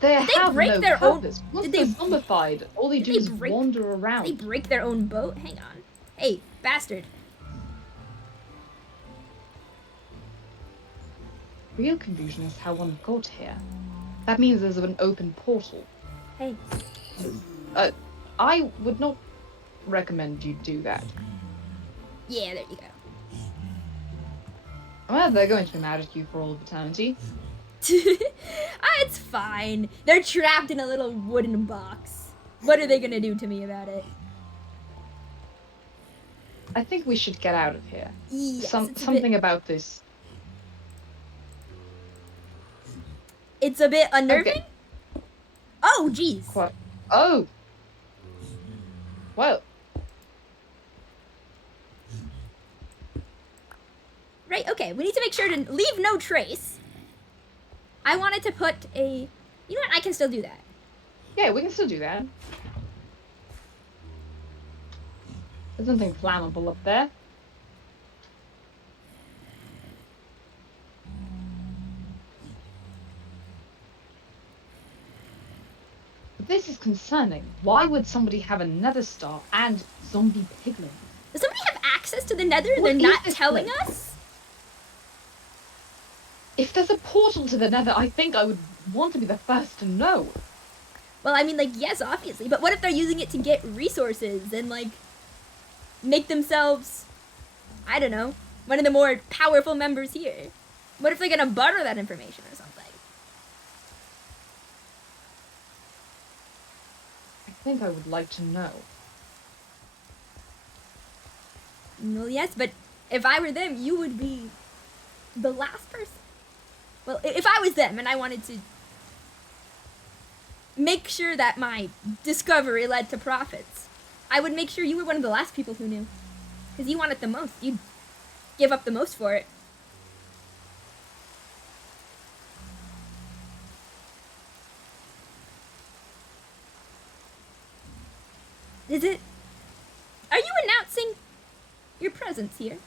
They Did they have break no their own- purpose. Once did they're they- zombified, all they do they is break- wander around. Did they break their own boat? Hang on. Hey, bastard. Real confusion is how one got here. That means there's an open portal. Hey. I would not recommend you do that. Yeah, there you go. Well, they're going to be mad at you for all of eternity. It's fine. They're trapped in a little wooden box. What are they gonna do to me about it? I think we should get out of here. Yes, it's Something about this. It's a bit unnerving. Okay. Oh, jeez. What? Oh. Well. Right, okay, we need to make sure to leave no trace. I wanted to put a... You know what, I can still do that. Yeah, we can still do that. There's nothing flammable up there. But this is concerning. Why would somebody have a nether star and zombie piglin? Does somebody have access to the nether and What they're is not this telling place? us? If there's a portal to the nether, I think I would want to be the first to know. Well, I mean, like, yes, obviously, but what if they're using it to get resources and, like, make themselves, I don't know, one of the more powerful members here? What if they're gonna butter that information or something? I think I would like to know. Well, yes, but if I were them, you would be the last person. Well, if I was them and I wanted to make sure that my discovery led to profits, I would make sure you were one of the last people who knew. Because you want it the most. You'd give up the most for it. Is it... Are you announcing your presence here?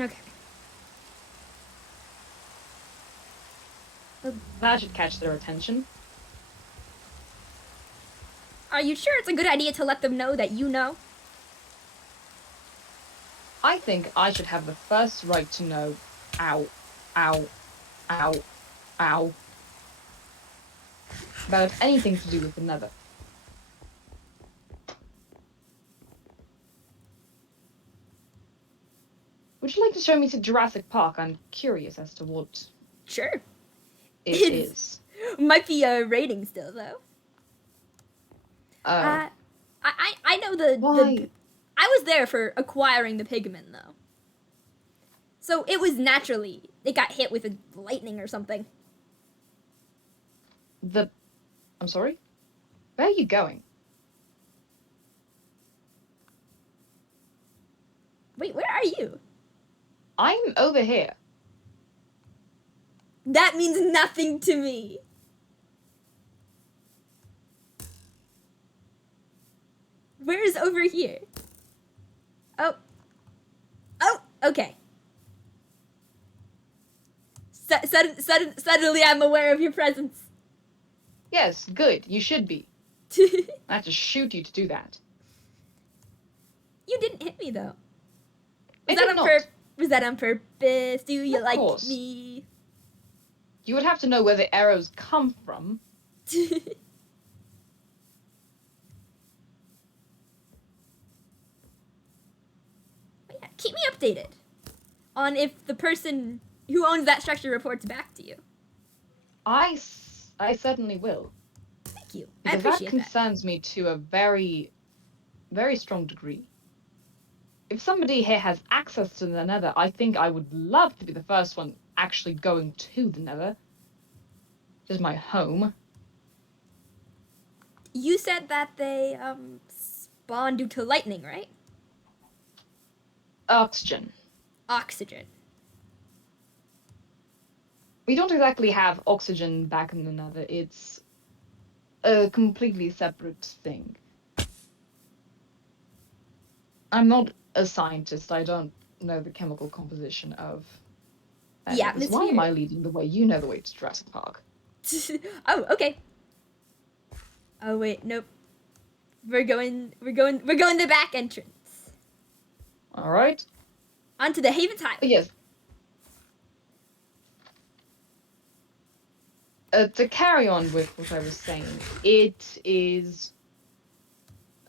Okay. That should catch their attention. Are you sure it's a good idea to let them know that you know? I think I should have the first right to know. Ow. Ow. Ow. Ow. About anything to do with the nether. Would you like to show me to Jurassic Park? I'm curious as to what Sure. it It's- is. Might be a rating still, though. Oh. I know the... Why? I was there for acquiring the pigment, though. So it was naturally... It got hit with a lightning or something. I'm sorry? Where are you going? Wait, where are you? I'm over here. That means nothing to me. Where's over here? Oh. Oh, okay. Suddenly I'm aware of your presence. Yes, good. You should be. You I have to shoot you to do that. didn't hit me, though. I Was that did on not. Was that on purpose? Do you Of like course. me? You would have to know where the arrows come from. Yeah, keep me updated on if the person who owns that structure reports back to you. I certainly will. Thank you. I Because that appreciate that. concerns me to a very, very strong degree. If somebody here has access to the nether, I think I would love to be the first one actually going to the nether. Which is my home. You said that they spawn due to lightning, right? Oxygen. Oxygen. We don't exactly have oxygen back in the nether. It's a completely separate thing. I'm not a scientist. I don't know the chemical composition of... The Why atmosphere. am I leading the way? You know the way to Jurassic Park. Oh, okay. Oh wait, nope. We're going the back entrance. Alright? Onto the Haven's Highway. But yes. To carry on with what I was saying, it is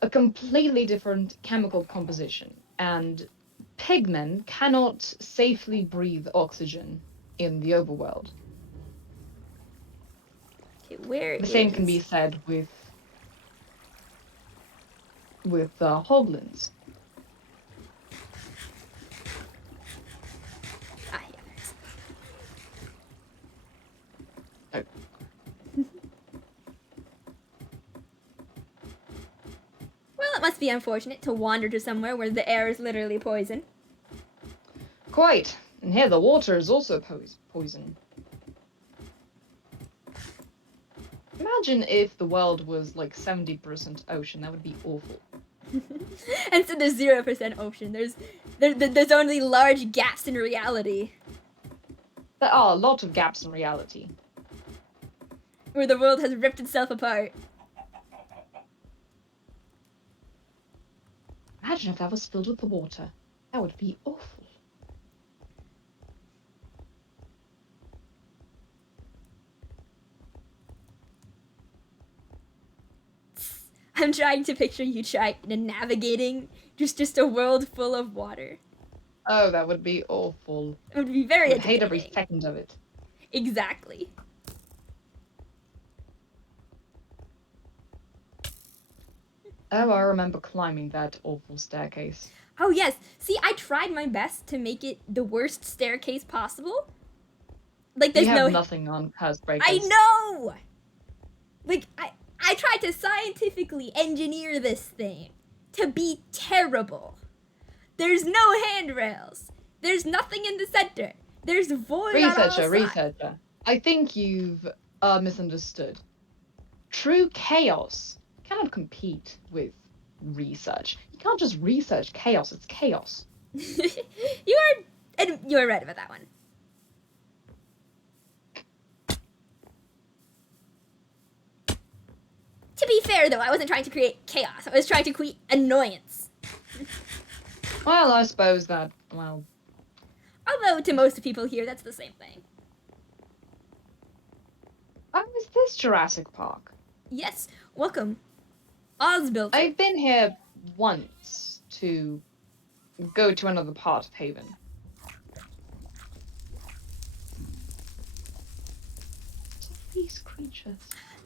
a completely different chemical composition, and pigmen cannot safely breathe oxygen in the overworld. Okay, where The same can be said with hoglins. Ah, yeah, there it is. Oh. Well, it must be unfortunate to wander to somewhere where the air is literally poison. Quite. And here the water is also poison. Imagine if the world was like 70% ocean. That would be awful. And so there's 0% ocean. There's only large gaps in reality. There are a lot of gaps in reality. Where the world has ripped itself apart. Imagine if that was filled with the water. That would be awful. I'm trying to picture you navigating just a world full of water. Oh, that would be awful. It would be very I would hate every entertaining. second of it. Exactly. Oh, I remember climbing that awful staircase. Oh yes. See, I tried my best to make it the worst staircase possible. Like We there's have no nothing on Curse Breakers. I know. Like I tried to scientifically engineer this thing to be terrible. There's no handrails. There's nothing in the center. There's void on all sides. Researcher. I think you've misunderstood. True chaos cannot compete with research. You can't just research chaos. It's chaos. you are right about that one. To be fair, though, I wasn't trying to create chaos. I was trying to create annoyance. Well, I suppose that, well... Although, to most people here, that's the same thing. Oh, is this Jurassic Park? Yes, welcome. Oz built it. I've been here once to go to another part of Haven. These creatures.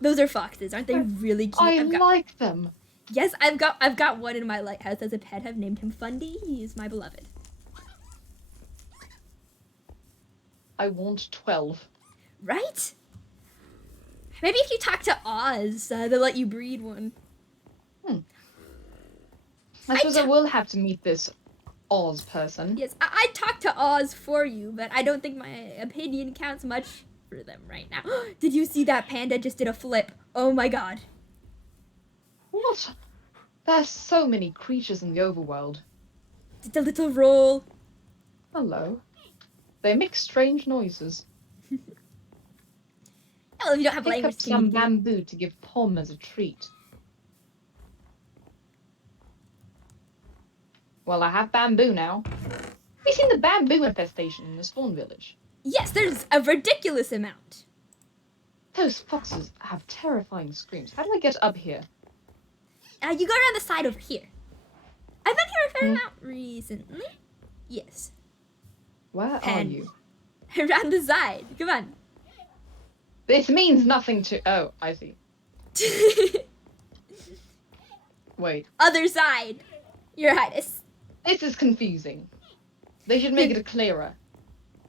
Those are foxes, aren't they really cute? I like them. Yes, I've got one in my lighthouse as a pet. I've named him Fundy. He is my beloved. I want 12. Right? Maybe if you talk to Oz, they'll let you breed one. I suppose I will have to meet this Oz person. Yes, I'd talk to Oz for you, but I don't think my opinion counts much for them right now. Did you see that panda just did a flip? Oh my god. What? There's so many creatures in the overworld. Just a little roll. Hello. They make strange noises. Well, if you don't have Pick language up some communicate. bamboo to give Pom as a treat. Well, I have bamboo now. Have you seen the bamboo infestation in the spawn village? Yes, there's a ridiculous amount. Those foxes have terrifying screams. How do I get up here? You go around the side over here. I've been here a fair amount recently. Yes. Where are And- you? Around the side. Come on. This means nothing to... Oh, I see. Wait. Other side. Your Highness. This is confusing. They should make it clearer.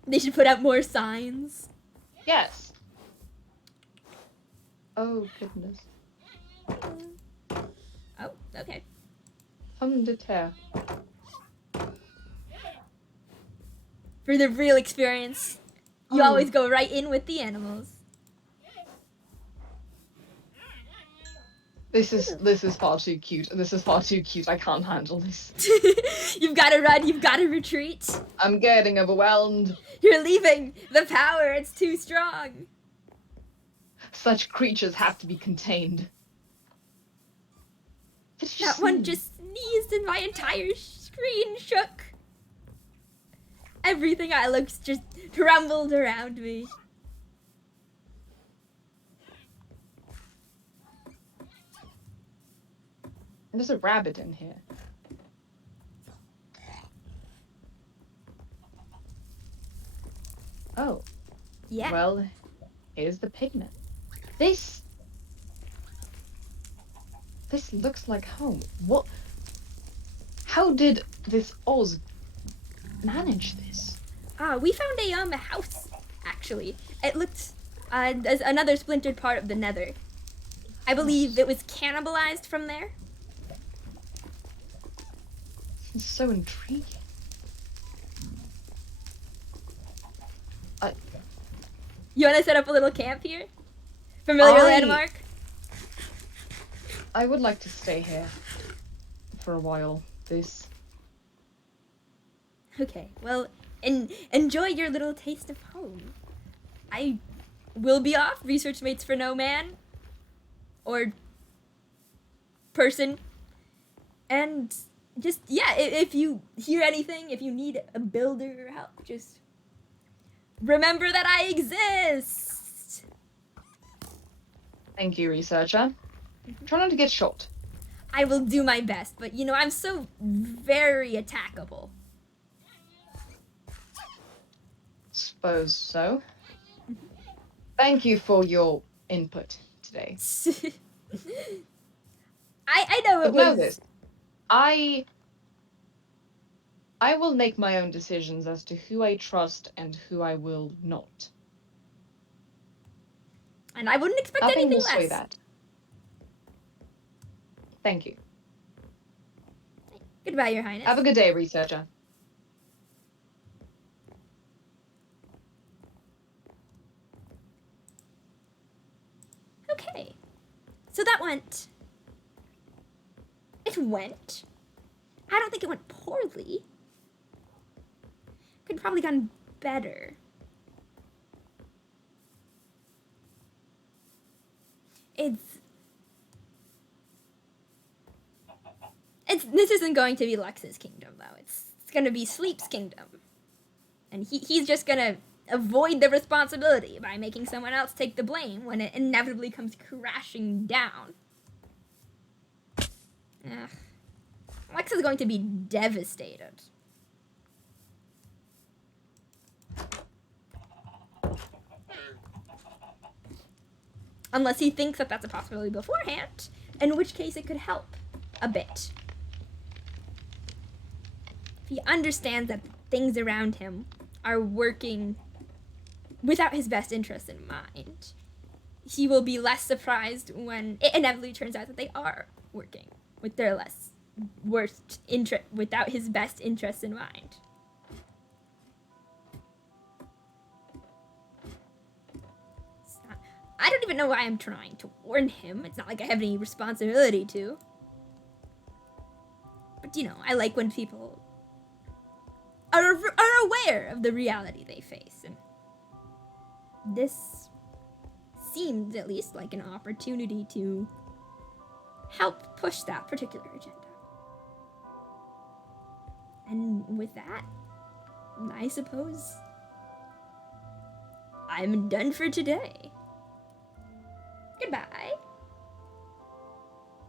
They should put up more signs. Yes. Oh, goodness. Oh, okay. Pomme de terre. For the real experience, you Oh. always go right in with the animals. This is far too cute. This is far too cute. I can't handle this. You've got to run. You've got to retreat. I'm getting overwhelmed. You're leaving. The power, it's too strong. Such creatures have to be contained. Did you That see? one just sneezed and my entire screen shook. Everything I looked just trembled around me. There's a rabbit in here. Yeah. Well, here's the pigment. This looks like home. What? How did this Oz manage this? We found a house, actually. It looked, as another splintered part of the nether. I believe it was cannibalized from there. It's so intriguing. You want to set up a little camp here? Familiar landmark? I would like to stay here for a while. This. Okay, well, enjoy your little taste of home. I will be off. Research mates for no man. Or person. And just, yeah, if you hear anything, if you need a builder help, just remember that I exist. Thank you, researcher. Try not to get shot. I will do my best, but you know, I'm so very attackable. Suppose so. Thank you for your input today. I know it But know was. this. I will make my own decisions as to who I trust and who I will not. And I wouldn't expect Nothing anything will sway less. that. Thank you. Goodbye, Your Highness. Have a good day, researcher. Okay. So that went. It went. I don't think it went poorly. Could probably gone better. This isn't going to be Lex's kingdom though. It's gonna be Sleep's kingdom. And he's just gonna avoid the responsibility by making someone else take the blame when it inevitably comes crashing down. Ugh. Lex is going to be devastated. Unless he thinks that that's a possibility beforehand, in which case it could help a bit. If he understands that things around him are working without his best interest in mind, he will be less surprised when it inevitably turns out that they are working with their without his best interest in mind. I don't even know why I'm trying to warn him. It's not like I have any responsibility to. But, you know, I like when people are aware of the reality they face. And this seemed, at least, like an opportunity to help push that particular agenda. And with that, I suppose I'm done for today. Goodbye.